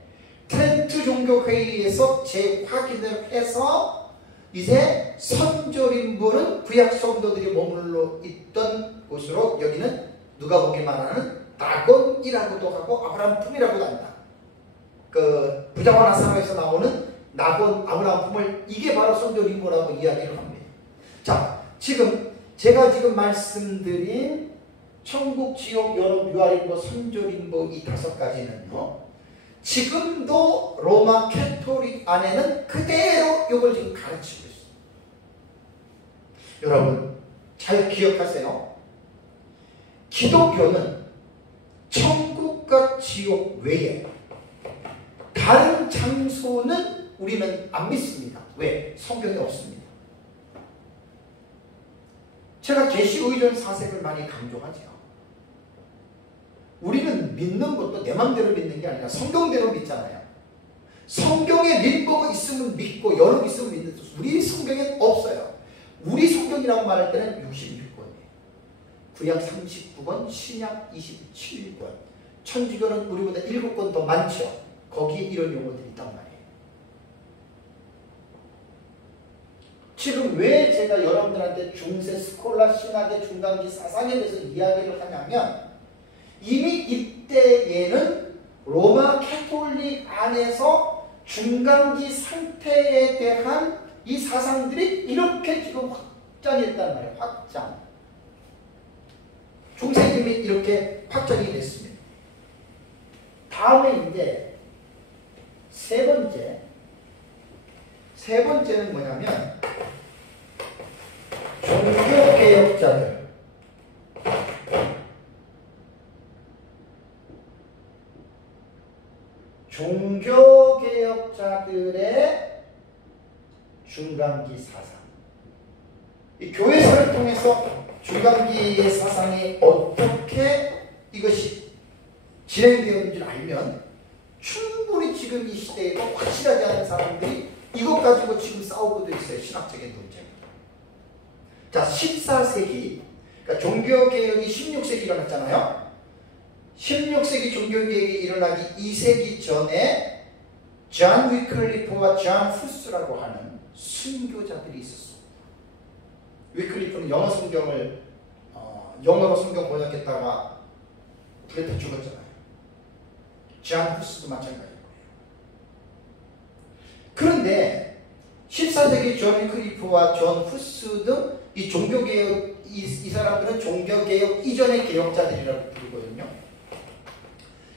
트렌트 종교회의에서 재확인을 해서 이제 선조림불은 구약 성도들이 머물러 있던 곳으로 여기는 누가복음에 말하는 낙원이라고도 하고 아브라함 품이라고도 한다. 그 부자와 나사로에서 나오는 낙원 아브라함 품을 이게 바로 선조림보라고 이야기를 합니다. 자, 제가 지금 말씀드린 천국, 지옥, 연옥, 유아림보, 선조림보 이 5가지는요. 지금도 로마 캐토릭 안에는 그대로 이걸 지금 가르치고 있어요. 여러분 잘 기억하세요. 기독교는 천국과 지옥 외에 다른 장소는 우리는 안 믿습니다. 왜? 성경에 없습니다. 제가 계시의존 사색을 많이 강조하죠. 우리는 믿는 것도 내 맘대로 믿는 게 아니라 성경대로 믿잖아요. 성경에 림보가 있으면 믿고 여러 있으면 믿는 것. 우리 성경엔 없어요. 우리 성경이라고 말할 때는 66권이에요. 구약 39권, 신약 27권. 천주교는 우리보다 7권 더 많죠. 거기에 이런 용어들이 있단 말이에요. 지금 왜 제가 여러분들한테 중세 스콜라 신학의 중간기 사상에 대해서 이야기를 하냐면 이미 이때에는 로마 캐톨릭 안에서 중간기 상태에 대한 이 사상들이 이렇게 지금 확장이 됐단 말이에요. 확장. 중세님이 이렇게 확장이 됐습니다. 다음에 이제 세 번째는 뭐냐면 종교개혁자들. 종교개혁자들의 중간기 사상. 이 교회사를 통해서 중간기의 사상이 어떻게 이것이 진행되었는지를 알면 충분히 지금 이 시대에도 확실하지 않은 사람들이 이것 가지고 지금 싸우고도 있어요. 신학적인 논쟁. 자, 14세기 그러니까 종교개혁이 16세기 일어났잖아요. 16세기 종교개혁이 일어나기 2세기 전에 존 위클리프와 존 후스라고 하는 순교자들이 있었습니다. 위클리프는 영어 성경을 영어로 성경 번역했다가 불에 타 죽었잖아요. 존 후스도 마찬가지일 거예요. 그런데 14세기 존 위클리프와 존 후스 등 이 종교개혁 이 사람들은 종교개혁 이전의 개혁자들이라고 부르거든요.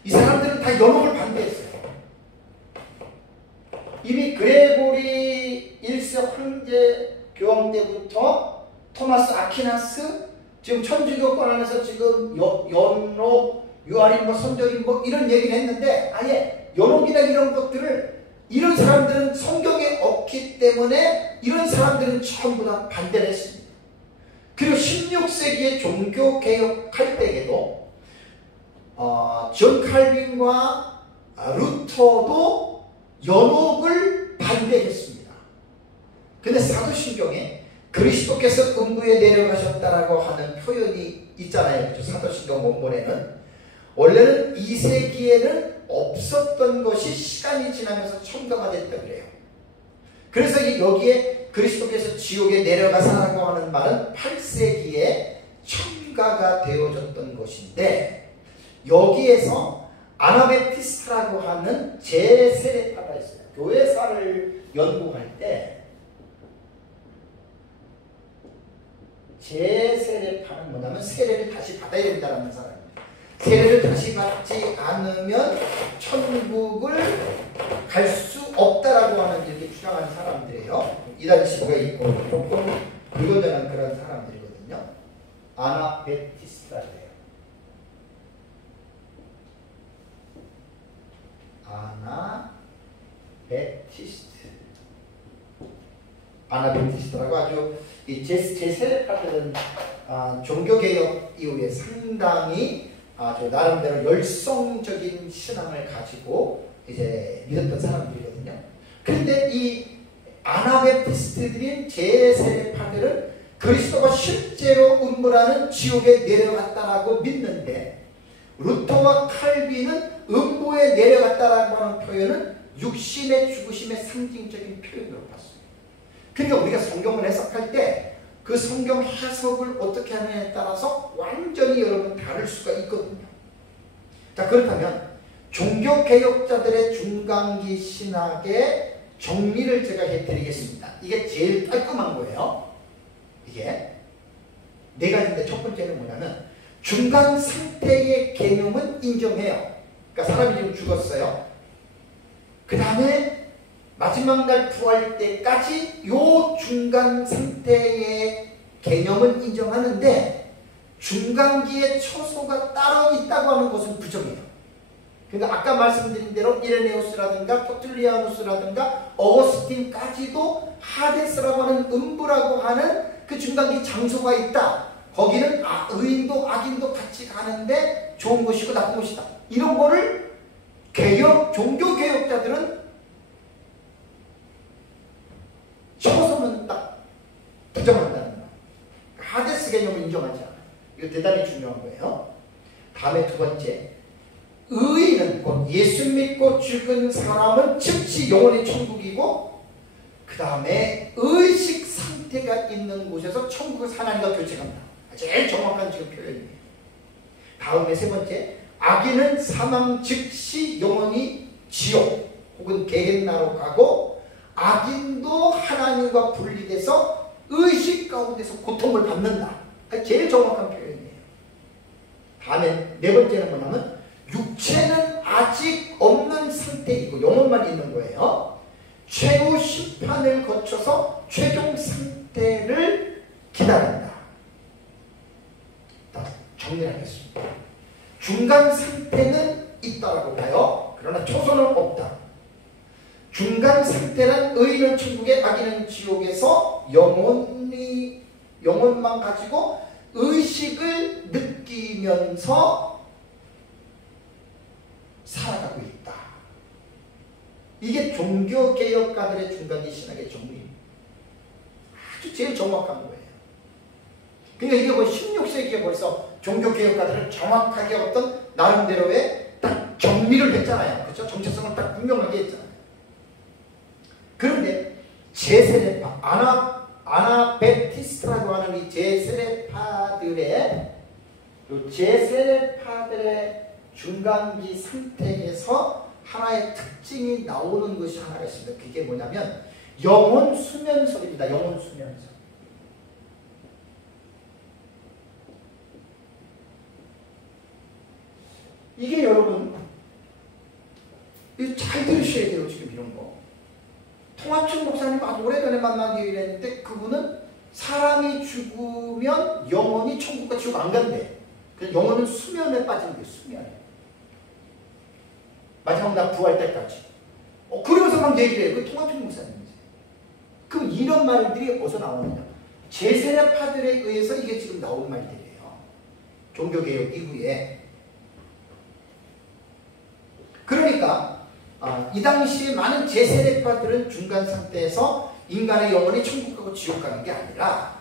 이 사람들은 다 연옥을 반대했어요. 이미 그레고리 1세 황제 교황 때부터 토마스 아퀴나스 지금 천주교권 안에서 지금 연옥, 유아림보, 선조림보 이런 얘기를 했는데 아예 연옥이나 이런 것들을 이런 사람들은 성경에 없기 때문에 이런 사람들은 전부 다 반대를 했습니다. 그리고 16세기에 종교개혁할 때에도 존 칼빈과 루터도 연옥을 반대했습니다. 근데 사도신경에 그리스도께서 음부에 내려가셨다라고 하는 표현이 있잖아요. 그렇죠? 사도신경 원본에는 원래는 2세기에는 없었던 것이 시간이 지나면서 첨가가 됐다 그래요. 그래서 여기에 그리스도께서 지옥에 내려가사라고 하는 말은 8세기에 첨가가 되어졌던 것인데 여기에서 아나베티스트라고 하는 제세례파가 있어요. 교회사를 연구할 때 제세례파는 뭐냐면 세례를 다시 받아야 된다는 사람입니다. 세례를 다시 받지 않으면 천국을 갈 수 없다라고 하는 이렇게 주장하는 사람들이에요. 이단 지부가 있고 조금 불건전한 그런 사람들이거든요. 아나베티스트예요. 아나베티스트라고 아주 제 세례파들은 종교개혁 이후에 상당히 아주 나름대로 열성적인 신앙을 가지고 이제 믿었던 사람들이거든요. 그런데 이 아나베프티스트들인 제세례파들은 그리스도가 실제로 음부라는 지옥에 내려갔다라고 믿는데, 루터와 칼빈은 음부에 내려갔다라고 하는 표현은 육신의 죽으심의 상징적인 표현으로 봤어요. 그러니까 우리가 성경을 해석할 때 그 성경 해석을 어떻게 하느냐에 따라서 완전히 여러분 다를 수가 있거든요. 자, 그렇다면 종교개혁자들의 중간기 신학의 정리를 제가 해드리겠습니다. 이게 제일 깔끔한 거예요. 이게 네 가지인데, 첫 번째는 뭐냐면 중간 상태의 개념은 인정해요. 그러니까 사람이 지금 죽었어요. 그 다음에 마지막 날 부활 때까지 요 중간 상태의 개념은 인정하는데, 중간기의 처소가 따로 있다고 하는 것은 부정해요. 그러니까 아까 말씀드린 대로 이레네우스라든가 토틀리아누스라든가 어거스틴까지도 하데스라고 하는 음부라고 하는 그 중간기 장소가 있다. 거기는 의인도 악인도 같이 가는데 좋은 것이고 나쁜 것이다. 이런 거를 종교개혁자들은 처소는 딱 부정한다는 거예요. 하데스 개념을 인정하지 않아요. 이거 대단히 중요한 거예요. 다음에 두 번째, 의인은 곧 예수 믿고 죽은 사람은 즉시 영원히 천국이고, 그 다음에 의식 상태가 있는 곳에서 천국을 하나님과 교제합니다. 제일 정확한 지금 표현이에요. 다음에 세 번째, 악인은 사망 즉시 영원히 지옥 혹은 게헨나로 가고, 악인도 하나님과 분리돼서 의식 가운데서 고통을 받는다. 제일 정확한 표현이에요. 다음에 네 번째는 뭐냐면 육체는 아직 없는 상태이고 영혼만 있는 거예요. 최후 심판을 거쳐서 최종 상태를 기다린다. 정리하겠습니다. 중간 상태는 있다라고 봐요. 그러나 초소는 없다. 중간 상태는 의인은 천국에 악인은 지옥에서 영혼만 가지고 의식을 느끼면서 살아가고 있다. 이게 종교개혁가들의 중간기 신학의 정리입니다. 아주 제일 정확한 거예요. 그러니까 이게 16세기에 벌써 종교개혁가들은 정확하게 어떤 나름대로의 딱 정리를 했잖아요. 그렇죠? 정체성을 딱 분명하게 했잖아요. 그런데 제세례파, 아나베프티스트라고 하는 이 제세례파들의 중간기 상태에서 하나의 특징이 나오는 것이 하나가 있습니다. 그게 뭐냐면 영혼 수면설입니다. 영혼 수면설. 이게 여러분 잘 들으셔야 돼요. 지금 이런 거. 통화춘 목사님 아주 오래전에 만나기로 했는데, 그분은 사람이 죽으면 영혼이 천국과 지옥 안 간대. 영혼은 수면에 빠지는 게 수면에. 마지막 날 부활 때까지. 그러면서 막 얘기를 해요. 그 통화춘 목사님이세요. 그럼 이런 말들이 어디서 나오느냐? 제세례파들에 의해서 이게 지금 나온 말들이에요. 종교개혁 이후에. 그러니까 이 당시에 많은 제세례파들은 중간 상태에서 인간의 영혼이 천국 가고 지옥 가는 게 아니라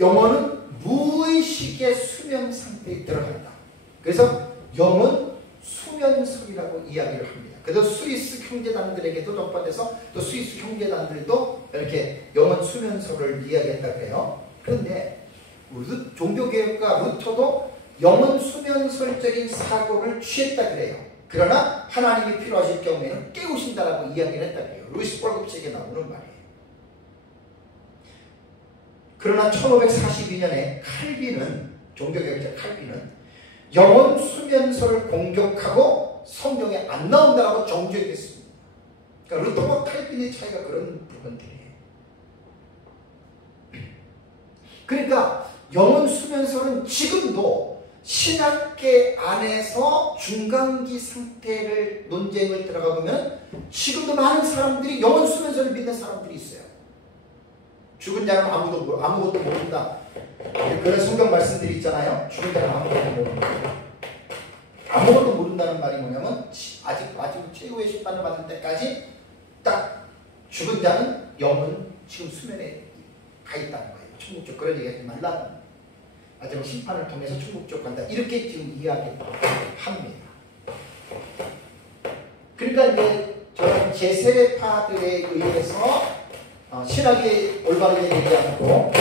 영혼은 무의식의 수면 상태에 들어간다. 그래서 영혼 수면설이라고 이야기를 합니다. 그래서 스위스 형제단들에게도 전파돼서 또 스위스 형제단들도 이렇게 영혼 수면설을 이야기했다고 해요. 그런데 종교개혁가 루터도 영혼 수면설적인 사고를 취했다 그래요. 그러나 하나님이 필요하실 경우에는 깨우신다라고 이야기를 했다 그래요. 루이스 폴급 책에 나오는 말이에요. 그러나 1542년에 칼빈은, 종교개혁자 칼빈은 영혼 수면설을 공격하고 성경에 안 나온다라고 정죄했습니다. 그러니까 루터와 칼빈의 차이가 그런 부분들이에요. 그러니까 영혼 수면설은 지금도 신학계 안에서 중간기 상태를 논쟁을 들어가 보면 지금도 많은 사람들이 영혼 수면설을 믿는 사람들이 있어요. 죽은 자는 아무것도 모른다. 그런 성경 말씀들이 있잖아요. 죽은 자는 아무것도 모른다. 아무것도 모른다는 말이 뭐냐면 아직 마지막 최후의 심판을 받을 때까지 딱 죽은 자는 영은 지금 수면에 가 있다는 거예요. 천국 쪽 그런 얘기하지 말라는 거예요. 마지막 심판을 통해서 천국 쪽 간다. 이렇게 지금 이야기합니다. 그러니까 이제 저런 제세례파들에 의해서 신학이 올바르게 되지 않고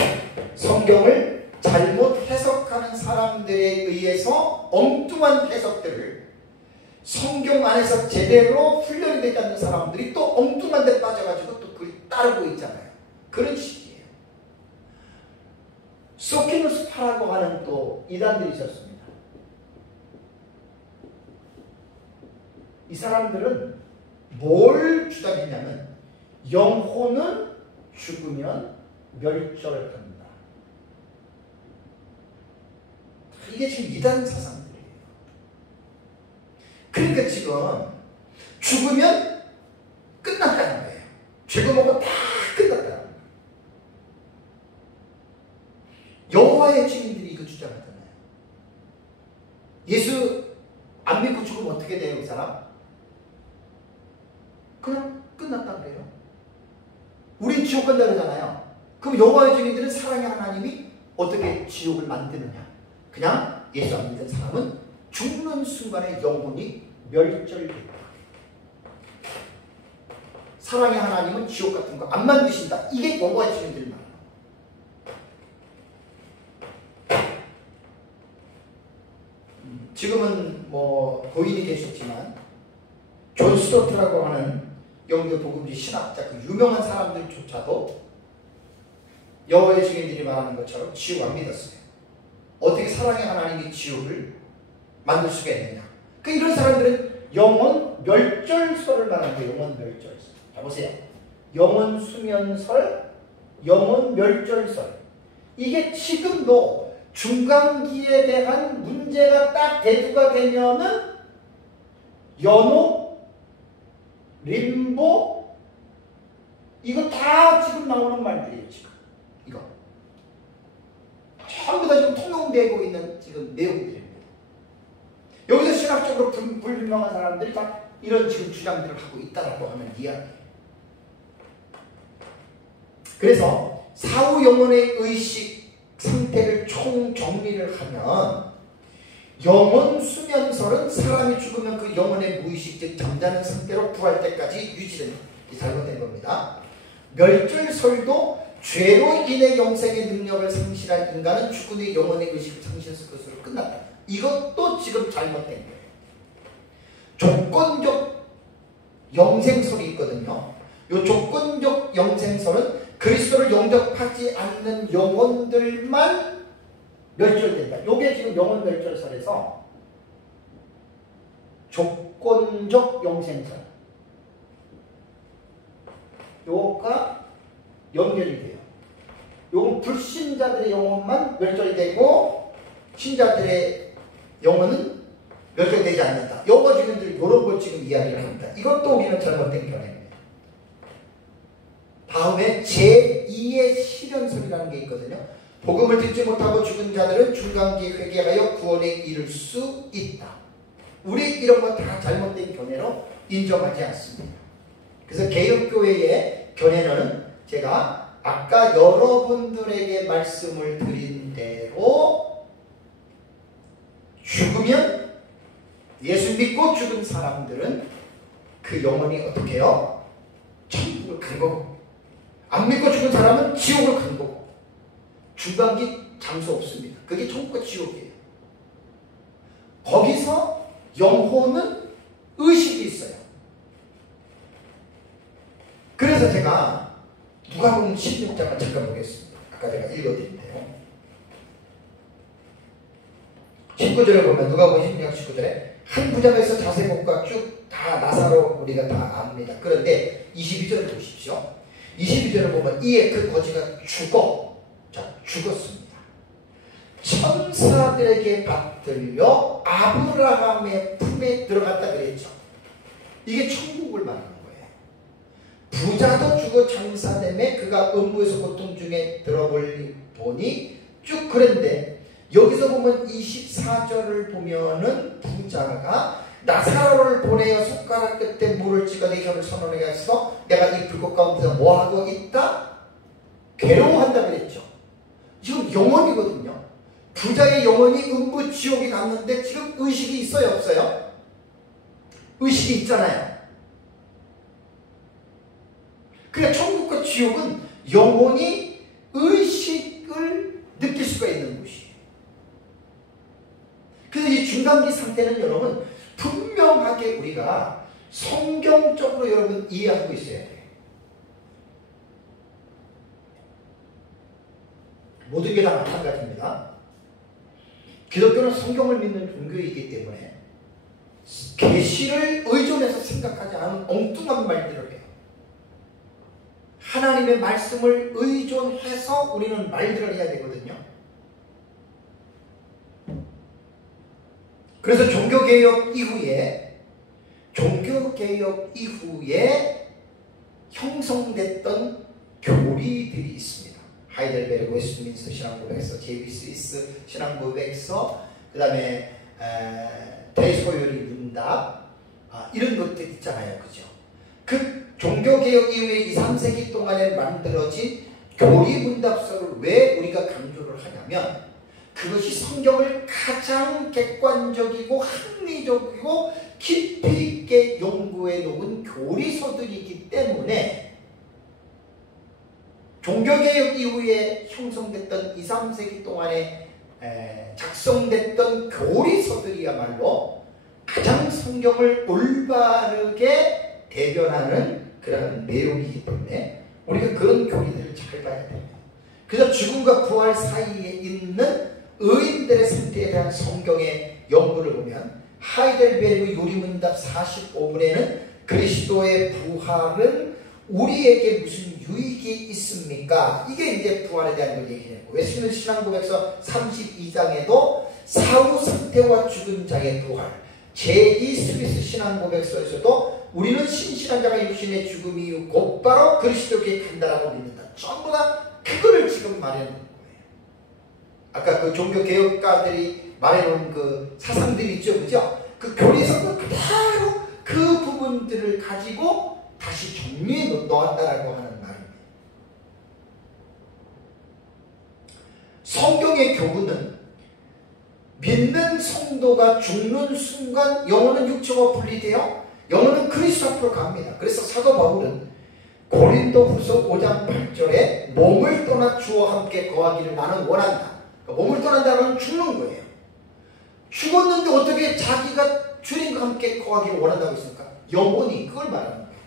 성경을 잘못 해석하는 사람들에 의해서 엉뚱한 해석들을 성경 안에서 제대로 훈련이 되지 않는 사람들이 또 엉뚱한 데 빠져가지고 또 그걸 따르고 있잖아요. 그런 식이에요. 소키누스파라고 하는 또 이단들이 있었습니다. 이 사람들은 뭘 주장했냐면 영혼은 죽으면 멸절한다. 이게 지금 이단 사상들이에요. 그러니까 지금 죽으면 끝났다는 거예요. 죄고먹고 다 끝났다는 거예요. 여호와의 증인들이 이거 주장하잖아요. 예수 안 믿고 죽으면 어떻게 돼요, 그 사람? 그냥 끝났다는 거예요. 우린 지옥 간다 그러잖아요. 그럼 여호와의 증인들은 사랑의 하나님이 어떻게 지옥을 만드느냐? 그냥 예수 안 믿는 사람은 죽는 순간에 영혼이 멸절된다. 사랑의 하나님은 지옥 같은 거 안 만드신다. 이게 여호와의 증인들 말이에요. 지금은 뭐 고인이 되셨지만 존 스토트라고 하는 영계 복음주의 신학자 그 유명한 사람들조차도 여호와의 증인들이 말하는 것처럼 지옥 안 믿었어요. 어떻게 사랑의 하나님이 지옥을 만들 수가 있느냐. 그 이런 사람들은 영혼 멸절설을 말하는 거예요. 영혼 멸절설. 자 보세요. 영혼 수면설, 영혼 멸절설. 이게 지금도 중간기에 대한 문제가 딱 대두가 되면은 연호, 림보 이거 다 지금 나오는 말들이에요. 지금 이거 전부 다 지금 통용되고 있는 지금 내용들입니다. 여기서 신학적으로 불분명한 사람들이 다 이런 지금 주장들을 하고 있다라고 하는 이야기예요. 그래서 사후 영혼의 의식 상태를 총정리를 하면 영혼 수면설은 사람이 죽으면 그 영혼의 무의식 즉 잠자는 상태로 구할 때까지 유지되는 잘못된 겁니다. 멸절설도 죄로 인해 영생의 능력을 상실한 인간은 죽은 후에 영혼의 의식을 상실할 것으로 끝났다. 이것도 지금 잘못된 거예요. 조건적 영생설이 있거든요. 이 조건적 영생설은 그리스도를 영접하지 않는 영혼들만 멸절된다. 이게 지금 영혼 멸절설에서 조건적 영생설. 요거가 연결이 돼요. 요건 불신자들의 영혼만 멸절이 되고 신자들의 영혼은 멸절되지 않는다. 요거 지금 이런 걸 지금 이야기를 합니다. 이것도 우리는 잘못된 견해입니다. 다음에 제2의 실현설이라는 게 있거든요. 복음을 듣지 못하고 죽은 자들은 중간기에 회개하여 구원에 이를 수 있다. 우리 이런 거 다 잘못된 견해로 인정하지 않습니다. 그래서 개혁교회의 견해는 제가 아까 여러분들에게 말씀을 드린 대로 죽으면 예수 믿고 죽은 사람들은 그 영혼이 어떻게 해요? 천국을 간 거고 안 믿고 죽은 사람은 지옥을 간 거고 중간기 장소 없습니다. 그게 천국과 지옥이에요. 거기서 영혼은 의식이 있어요. 그래서 제가 누가복음 16장을 잠깐 보겠습니다. 아까 제가 읽어드린대요. 19절에 보면 누가복음 16장 19절에 한 부장에서 자세목과 쭉 다 나사로 우리가 다 압니다. 그런데 22절을 보십시오. 22절을 보면 이에 그 거지가 죽었습니다. 천사들에게 받들려 아브라함의 품에 들어갔다 그랬죠. 이게 천국을 말하는 거예요. 부자도 죽어 장사되매 그가 음부에서 고통 중에 들어보니 쭉 그런데 여기서 보면 24절을 보면은 부자가 나사로를 보내어 손가락 끝에 물을 찍어 내 혀를 선언하게 해서 내가 이 불꽃 가운데서 뭐하고 있다? 괴로워한다 그랬죠. 지금 영혼이거든요. 부자의 영혼이 음부 지옥에 갔는데 지금 의식이 있어요 없어요? 의식이 있잖아요. 그러니까 천국과 지옥은 영혼이 의식을 느낄 수가 있는 곳이에요. 그래서 이 중간기 상태는 여러분 분명하게 우리가 성경적으로 여러분 이해하고 있어야 돼요. 모든 게 다 마찬가지입니다. 기독교는 성경을 믿는 종교이기 때문에 계시를 의존해서 생각하지 않은 엉뚱한 말들을 해요. 하나님의 말씀을 의존해서 우리는 말들을 해야 되거든요. 그래서 종교개혁 이후에 형성됐던 교리들이 있습니다. 하이델베르 웨스트민스터 신앙고백서, 제비 스위스 신앙고백서, 그 다음에 대소요리 문답, 이런 것들 있잖아요. 그죠? 그 종교개혁 이후에 2, 3세기 동안에 만들어진 교리 문답서를 왜 우리가 강조를 하냐면 그것이 성경을 가장 객관적이고 합리적이고 깊이 있게 연구해 놓은 교리서들이기 때문에 종교개혁 이후에 형성됐던 2, 3세기 동안에 작성됐던 교리서들이야말로 가장 성경을 올바르게 대변하는 그런 내용이기 때문에 우리가 그런 교리들을 잘 봐야 됩니다. 그래서 죽음과 부활 사이에 있는 의인들의 상태에 대한 성경의 연구를 보면 하이델베르그 요리문답 45분에는 그리스도의 부활은 우리에게 무슨 유익이 있습니까? 이게 이제 부활에 대한 걸 얘기했고, 웨스트민스터 신앙고백서 32장에도 사후 상태와 죽은 자의 부활, 제2 스위스 신앙고백서에서도 우리는 신실한 자가 육신의 죽음 이후 곧바로 그리스도께 간다라고 믿는다. 전부 다 그거를 지금 말해놓은 거예요. 아까 그 종교개혁가들이 말해놓은 그 사상들이 있죠, 그죠? 그 교리서는 그대로 그 부분들을 가지고 다시 정리해 놓았다라고 하는 말입니다. 성경의 교훈은 믿는 성도가 죽는 순간 영혼은 육체와 분리되어 영혼은 그리스도 앞으로 갑니다. 그래서 사도 바울은 고린도후서 5장 8절에 몸을 떠나 주와 함께 거하기를 나는 원한다. 그러니까 몸을 떠난다는 건 죽는 거예요. 죽었는데 어떻게 자기가 주님과 함께 거하기를 원한다고 했습니까? 영혼이 그걸 말하는 거예요.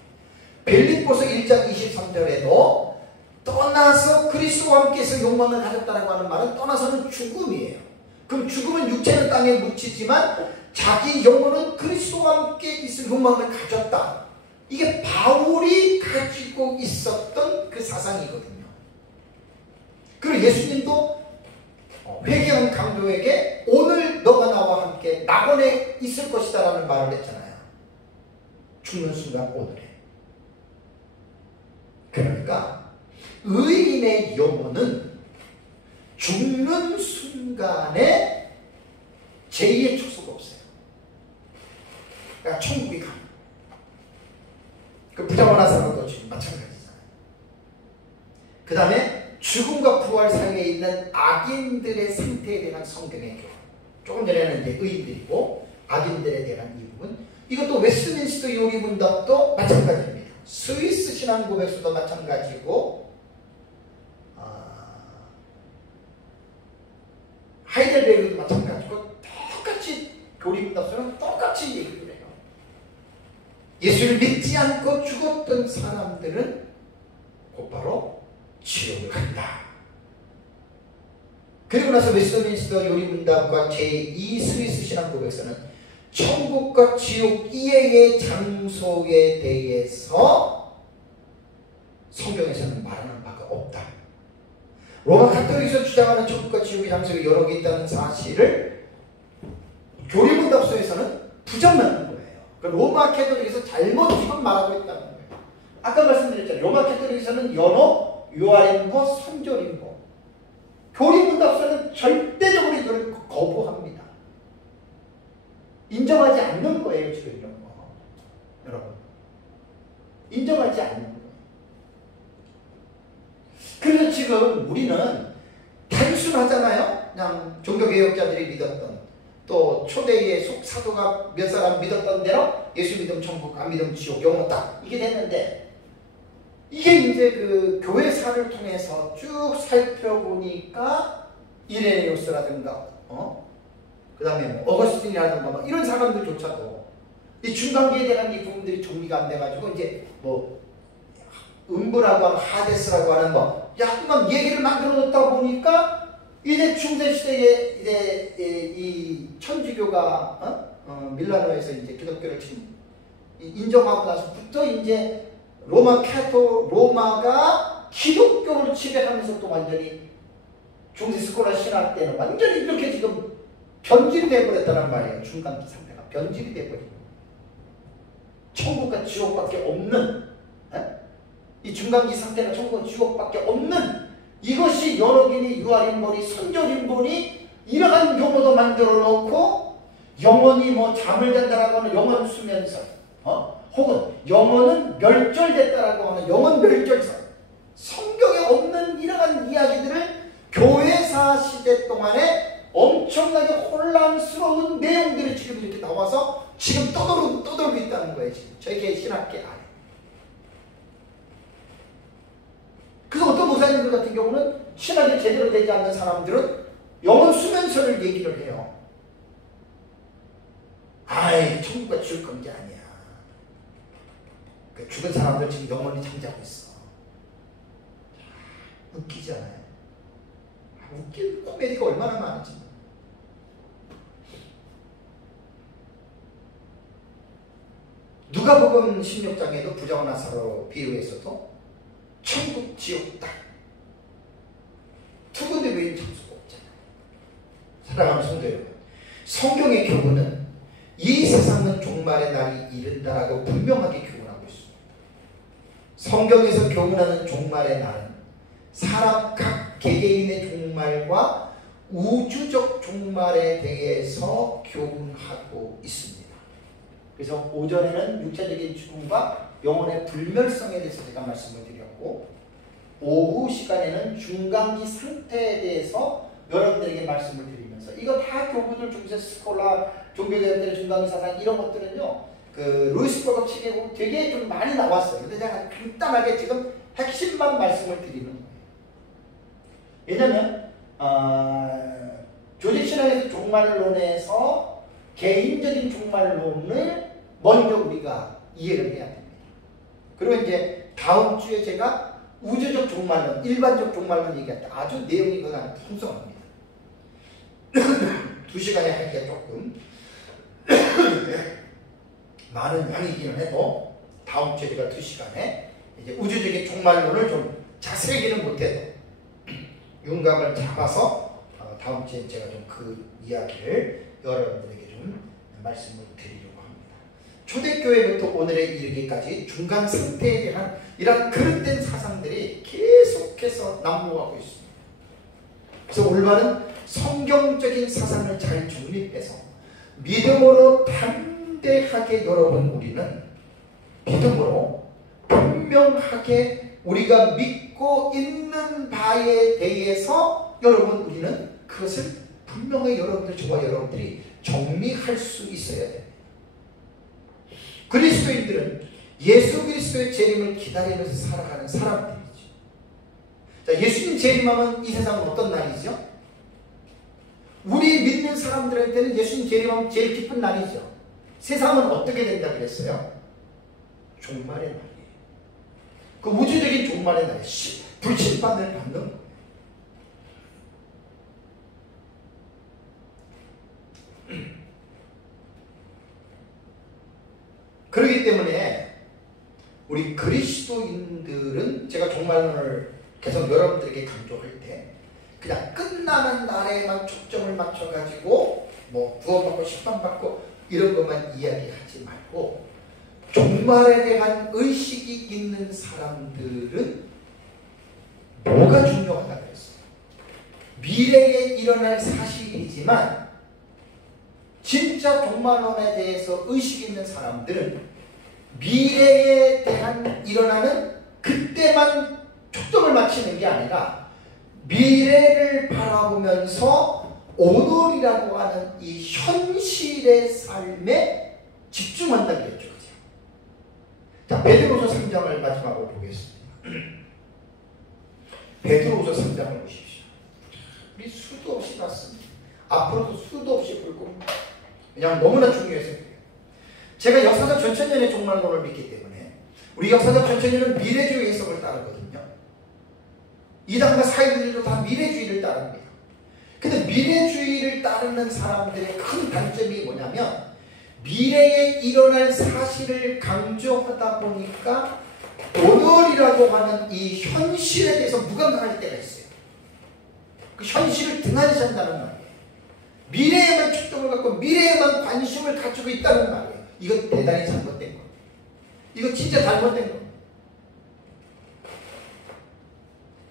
빌립보서 1장 23절에도 떠나서 그리스도와 함께해서 욕망을 가졌다라고 하는 말은 떠나서는 죽음이에요. 그럼 죽음은 육체는 땅에 묻히지만 자기 영혼은 그리스도와 함께 있을 욕망을 가졌다. 이게 바울이 가지고 있었던 그 사상이거든요. 그리고 예수님도 회개한 강도에게 오늘 너가 나와 함께 낙원에 있을 것이다 라는 말을 했잖아요. 죽는 순간 오늘에. 그러니까 의인의 영혼은 죽는 순간에 제2의 초소가 없어요. 그러니까 천국에 갑니다. 그 부자와 나사로도 지금 마찬가지잖아요. 그 다음에 죽음과 부활 사이에 있는 악인들의 상태에 대한 성경의 교훈. 조금 전에는 이제 의인들이고 악인들에 대한 이 부분. 이것도 웨스트민스터 요리문답도 마찬가지입니다. 스위스 신앙고백서도 마찬가지고 하이델베르도 마찬가지고 똑같이 교리문답서는 똑같이 얘기를 해요. 예수를 믿지 않고 죽었던 사람들은 곧바로 지옥을 간다. 그리고 나서 웨스트민스터 요리문답과 제2 스위스 신앙고백서는 천국과 지옥 이외의 장소에 대해서 성경에서는 말하는 바가 없다. 로마 가톨릭에서 주장하는 천국과 지옥의 장소가 여러 개 있다는 사실을 교리문답서에서는 부정하는 거예요. 로마 가톨릭에서 잘못 지금 말하고 있다는 거예요. 아까 말씀드렸잖아요. 로마 가톨릭에서는 연호, 유아인보, 선조인보 교리문답서는 절대적으로 이걸 거부합니다. 인정하지 않는 거예요, 지금 이런 거. 여러분. 인정하지 않는 거예요. 그래서 지금 우리는 단순하잖아요. 그냥 종교개혁자들이 믿었던, 또 초대의 속사도가 몇 사람 믿었던 대로 예수 믿으면 천국, 안 믿으면 지옥, 영원다. 이게 됐는데, 이게 이제 그 교회사를 통해서 쭉 살펴보니까 이레네우스라든가, 그 다음에 뭐 어거스틴이라든가 막 이런 사람들조차도 이 중간기에 대한 이 부분들이 정리가 안 돼가지고 이제 뭐 음부라고 하는 하데스라고 하는 거 약간 얘기를 만들어 놓다 보니까 이제 중세시대에 이제 이 천주교가 밀라노에서 이제 기독교를 인정하고 나서부터 이제 로마가 기독교를 지배하면서 또 완전히 중세 스콜라 신학 때는 완전히 이렇게 지금 변질이 되어버렸다는 말이에요. 중간기 상태가 변질이 되어버린 천국과 지옥밖에 없는, 이 중간기 상태가 천국과 지옥밖에 없는, 이것이 연옥이니 유아인보니 선조인보니 이러한 용어도 만들어 놓고 영혼이 뭐 잠을 잔다라고 하는 영혼 수면설, 혹은 영혼은 멸절됐다라고 하는 영혼 멸절설, 성경에 없는 이러한 이야기들을 교회사 시대 동안에 엄청나게 혼란스러운 내용들이 지금 이렇게 나와서 지금 떠돌고 있다는 거예요. 지금 저희의 신학계 안에. 그래서 어떤 목사님들 같은 경우는 신학이 제대로 되지 않는 사람들은 영혼 수면설을 얘기를 해요. 아이, 천국과 지옥 그런 게 아니야. 죽은 사람들 지금 영혼이 잠자고 있어. 웃기잖아요. 웃긴 코미디가 얼마나 많은지. 누가복음 16장에도 부자와 나사로 비유에서도 천국, 지옥 딱 두 군데 외인 장소가 없잖아요. 사랑하는 성도 여러분, 성경의 교훈은 이 세상은 종말의 날이 이른다라고 분명하게 교훈하고 있습니다. 성경에서 교훈하는 종말의 날은 사람 각 개개인의 종말과 우주적 종말에 대해서 교훈하고 있습니다. 그래서 오전에는 육체적인 죽음과 영혼의 불멸성에 대해서 제가 말씀을 드렸고, 오후 시간에는 중간기 상태에 대해서 여러분들에게 말씀을 드리면서, 이거 다 교훈을 중세 스콜라, 종교개혁들의 중간기 사상 이런 것들은요, 그 루이스 버거 책에 보면 되게 좀 많이 나왔어요. 근데 제가 간단하게 지금 핵심만 말씀을 드리는 거예요. 왜냐면 조직신학에서 종말론에서 개인적인 종말론을 먼저 우리가 이해를 해야 됩니다. 그리고 이제 다음 주에 제가 우주적 종말론, 일반적 종말론 얘기할 때 아주 내용이 그냥 풍성합니다. 2시간에 하기가 조금 많은 양이기는 해도 다음 주에 제가 2시간에 이제 우주적인 종말론을 좀 자세히는 못해도 윤곽을 잡아서 다음 주에 제가 좀 그 이야기를 여러분들에게 좀 말씀을 드리려고 합니다. 초대교회부터 오늘에 이르기까지 중간 상태에 대한 이런 그릇된 사상들이 계속해서 난무하고 있습니다. 그래서 올바른 성경적인 사상을 잘 정립해서 믿음으로 담대하게 여러분, 우리는 믿음으로 분명하게 우리가 믿고 있는 바에 대해서 여러분, 우리는 그것을 분명히 여러분들, 저와 여러분들이 정리할 수 있어야 됩니다. 그리스도인들은 예수 그리스도의 재림을 기다리면서 살아가는 사람들이죠. 자, 예수님 재림하면 이 세상은 어떤 날이죠? 우리 믿는 사람들한테는 예수님 재림하면 제일 기쁜 날이죠. 세상은 어떻게 된다 그랬어요? 종말의 날이에요. 그 우주적인 종말의 날에 불심판을 받는 거예요. 그렇기 때문에 우리 그리스도인들은, 제가 종말론을 계속 여러분들에게 강조할 때 그냥 끝나는 날에만 초점을 맞춰가지고 뭐 구원받고 심판받고 이런 것만 이야기하지 말고, 종말에 대한 의식이 있는 사람들은 뭐가 중요하다 그랬어요? 미래에 일어날 사실이지만 진짜 종말론에 대해서 의식 있는 사람들은 미래에 대한 일어나는 그때만 초점을 맞추는 게 아니라 미래를 바라보면서 오늘이라고 하는 이 현실의 삶에 집중한다 그랬죠. 자, 베드로서 3장을 마지막으로 보겠습니다. 베드로서 3장을 보십시오. 우리 수도 없이 봤습니다. 앞으로도 수도 없이 볼 겁니다. 그냥 너무나 중요해서 그래요. 제가 역사적 전천년의 종말론을 믿기 때문에 우리 역사적 전천년은 미래주의 해석을 따르거든요. 이단과 사회주의도 다 미래주의를 따릅니다. 근데 미래주의를 따르는 사람들의 큰 단점이 뭐냐면 미래에 일어날 사실을 강조하다 보니까 오늘이라고 하는 이 현실에 대해서 무감각할 때가 있어요. 그 현실을 등한시한다는 말이에요. 미래에만 초점을 갖고 미래에만 관심을 가지고 있다는 말이에요. 이건 대단히 잘못된 겁니다. 이거 진짜 잘못된 겁니다.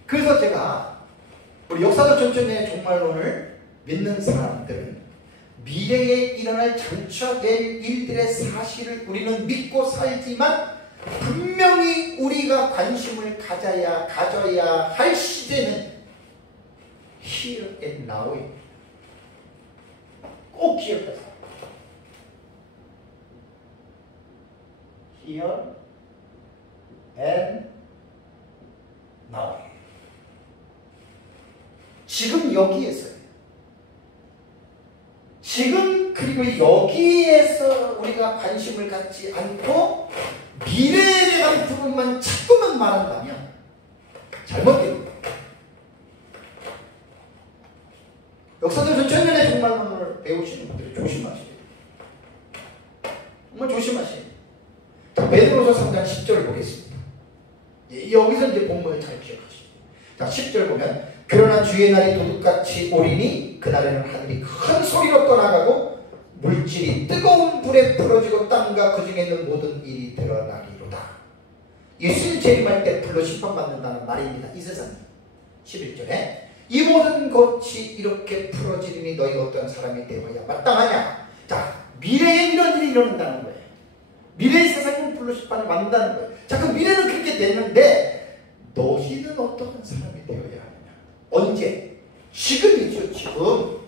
그래서 제가 우리 역사적 전천년의 종말론을 믿는 사람들은 미래에 일어날 장차될 일들의 사실을 우리는 믿고 살지만 분명히 우리가 관심을 가져야 할 시대는 here and now입니다. 꼭 기억하세요. here and now. 지금 여기에서요. 지금 그리고 여기에서 우리가 관심을 갖지 않고 미래에 대한 부분만 자꾸만 말한다면 잘못됩니다. 역사적 전천년의 종말론을 배우시는 분들이 조심하셔야 돼요. 정말 조심하셔야 돼요. 자, 베드로서 3장 10절을 보겠습니다. 여기서 이제 본문을 잘 기억하시죠. 자, 10절 보면 그러나 주의 날이 도둑같이 오리니 그날에는 하늘이 큰 소리로 떠나가고 물질이 뜨거운 불에 풀어지고 땅과 그 중에 있는 모든 일이 드러나리로다. 예수님 재림할 때 불로 심판받는다는 말입니다. 이 세상에. 11절에 이 모든 것이 이렇게 풀어지리니 너희가 어떤 사람이 되어야 마땅하냐. 자, 미래에 이런 일이 일어난다는 거예요. 미래의 세상은 불로 심판을 받는다는 거예요. 자, 그 미래는 그렇게 됐는데 너희는 어떤 사람이 되어야 하느냐. 언제? 지금이죠. 지금.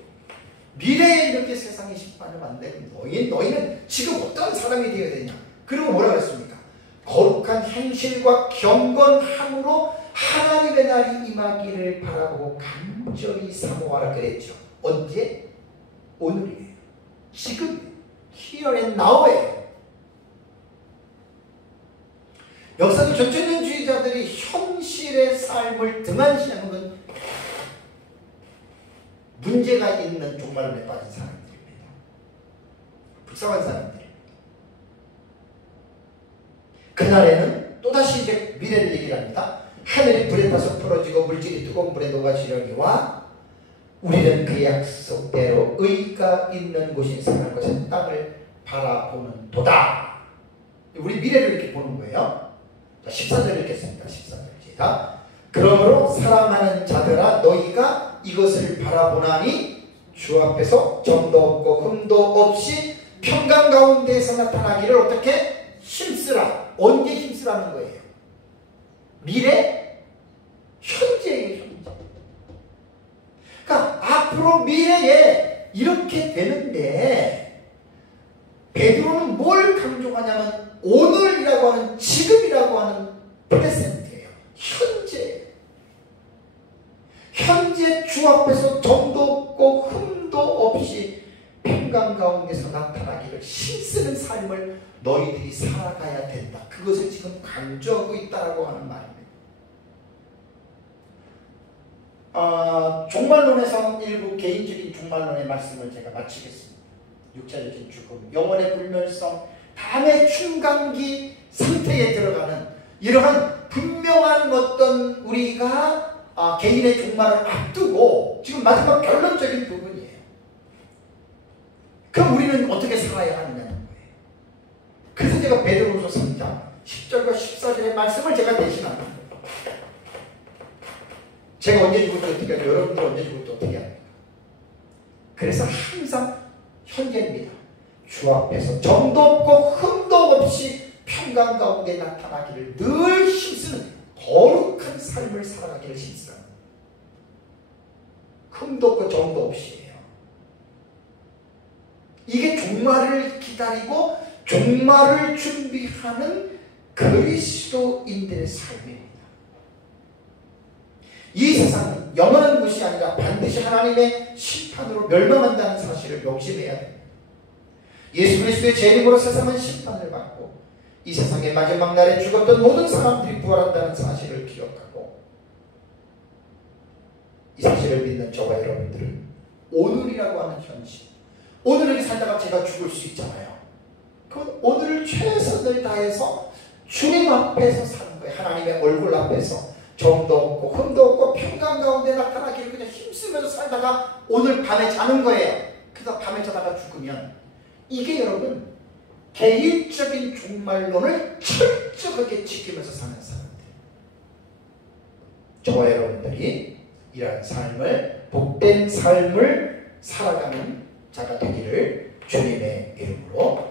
미래에 이렇게 세상의 심판을 받는 너희는 지금 어떤 사람이 되어야 되냐. 그리고 뭐라 그랬습니까? 거룩한 행실과 경건함으로 하나님의 날이 임하기를 바라보고 간절히 사모하라 그랬죠. 언제? 오늘이에요. 지금. here and now예요. 역사적 전천년주의자들이 현실의 삶을 등한시하는 건 문제가 있는 종말론에 빠진 사람들입니다. 불쌍한 사람들입니다. 그날에는 또다시 이제 미래를 얘기를 합니다. 하늘이 불에 타서 풀어지고 물질이 뜨거운 불에 녹아지려니와 우리는 그 약속대로 의가 있는 곳인 사는 것은 땅을 바라보는 도다. 우리 미래를 이렇게 보는 거예요. 자, 14절 읽겠습니다. 14절 시작. 그러므로 사랑하는 자들아 너희가 이것을 바라보나니 주 앞에서 점도 없고 흠도 없이 평강 가운데에서 나타나기를 어떻게? 힘쓰라. 언제 힘쓰라는 거예요? 미래? 현재예요. 현재. 그러니까 앞으로 미래에 이렇게 되는데 베드로는 뭘 강조하냐면 오늘이라고 하는 지금이라고 하는 프레젠트예요. 현재. 현재 주 앞에서 점도 없고 흠도 없이 평강 가운데서 나타나기를 힘쓰는 삶을 너희들이 살아가야 된다. 그것을 지금 강조하고 있다라고 하는 말입니다. 종말론에서 일부 개인적인 종말론의 말씀을 제가 마치겠습니다. 육체적인 죽음, 영혼의 불멸성, 다음의 충강기 상태에 들어가는 이러한 분명한 어떤 우리가 개인의 종말을 앞두고 지금 마지막 결론적인 부분이에요. 그럼 우리는 어떻게 살아야 하느냐는 거예요. 그래서 제가 베드로서 3장 10절과 14절의 말씀을 제가 대신합니다. 제가 언제 죽을지 어떻게 하냐, 여러분들 언제 죽을지 어떻게 하냐. 그래서 항상 현재입니다. 주 앞에서 점도 없고 흠도 없이 평강 가운데 나타나기를 늘 힘쓰는 거룩한 삶을 살아가기를 힘쓰는, 흠도 없고 점도 없이예요. 이게 종말을 기다리고 종말을 준비하는 그리스도인들의 삶입니다. 이 세상은 영원한 곳이 아니라 반드시 하나님의 심판으로 멸망한다는 사실을 명심해야 됩니다. 예수 그리스도의 재림으로 세상은 심판을 받고 이 세상의 마지막 날에 죽었던 모든 사람들이 부활한다는 사실을 기억하고, 이 사실을 믿는 저와 여러분들은 오늘이라고 하는 현실, 오늘을 살다가 제가 죽을 수 있잖아요. 그건 오늘을 최선을 다해서 주님 앞에서 사는 거예요. 하나님의 얼굴 앞에서 점도 없고 흠도 없고 평강 가운데 나타나기를 그냥 힘쓰면서 살다가 오늘 밤에 자는 거예요. 그래서 밤에 자다가 죽으면, 이게 여러분 개인적인 종말론을 철저하게 지키면서 사는 사람들, 저와 여러분들이 이러한 삶을, 복된 삶을 살아가는 자가 되기를 주님의 이름으로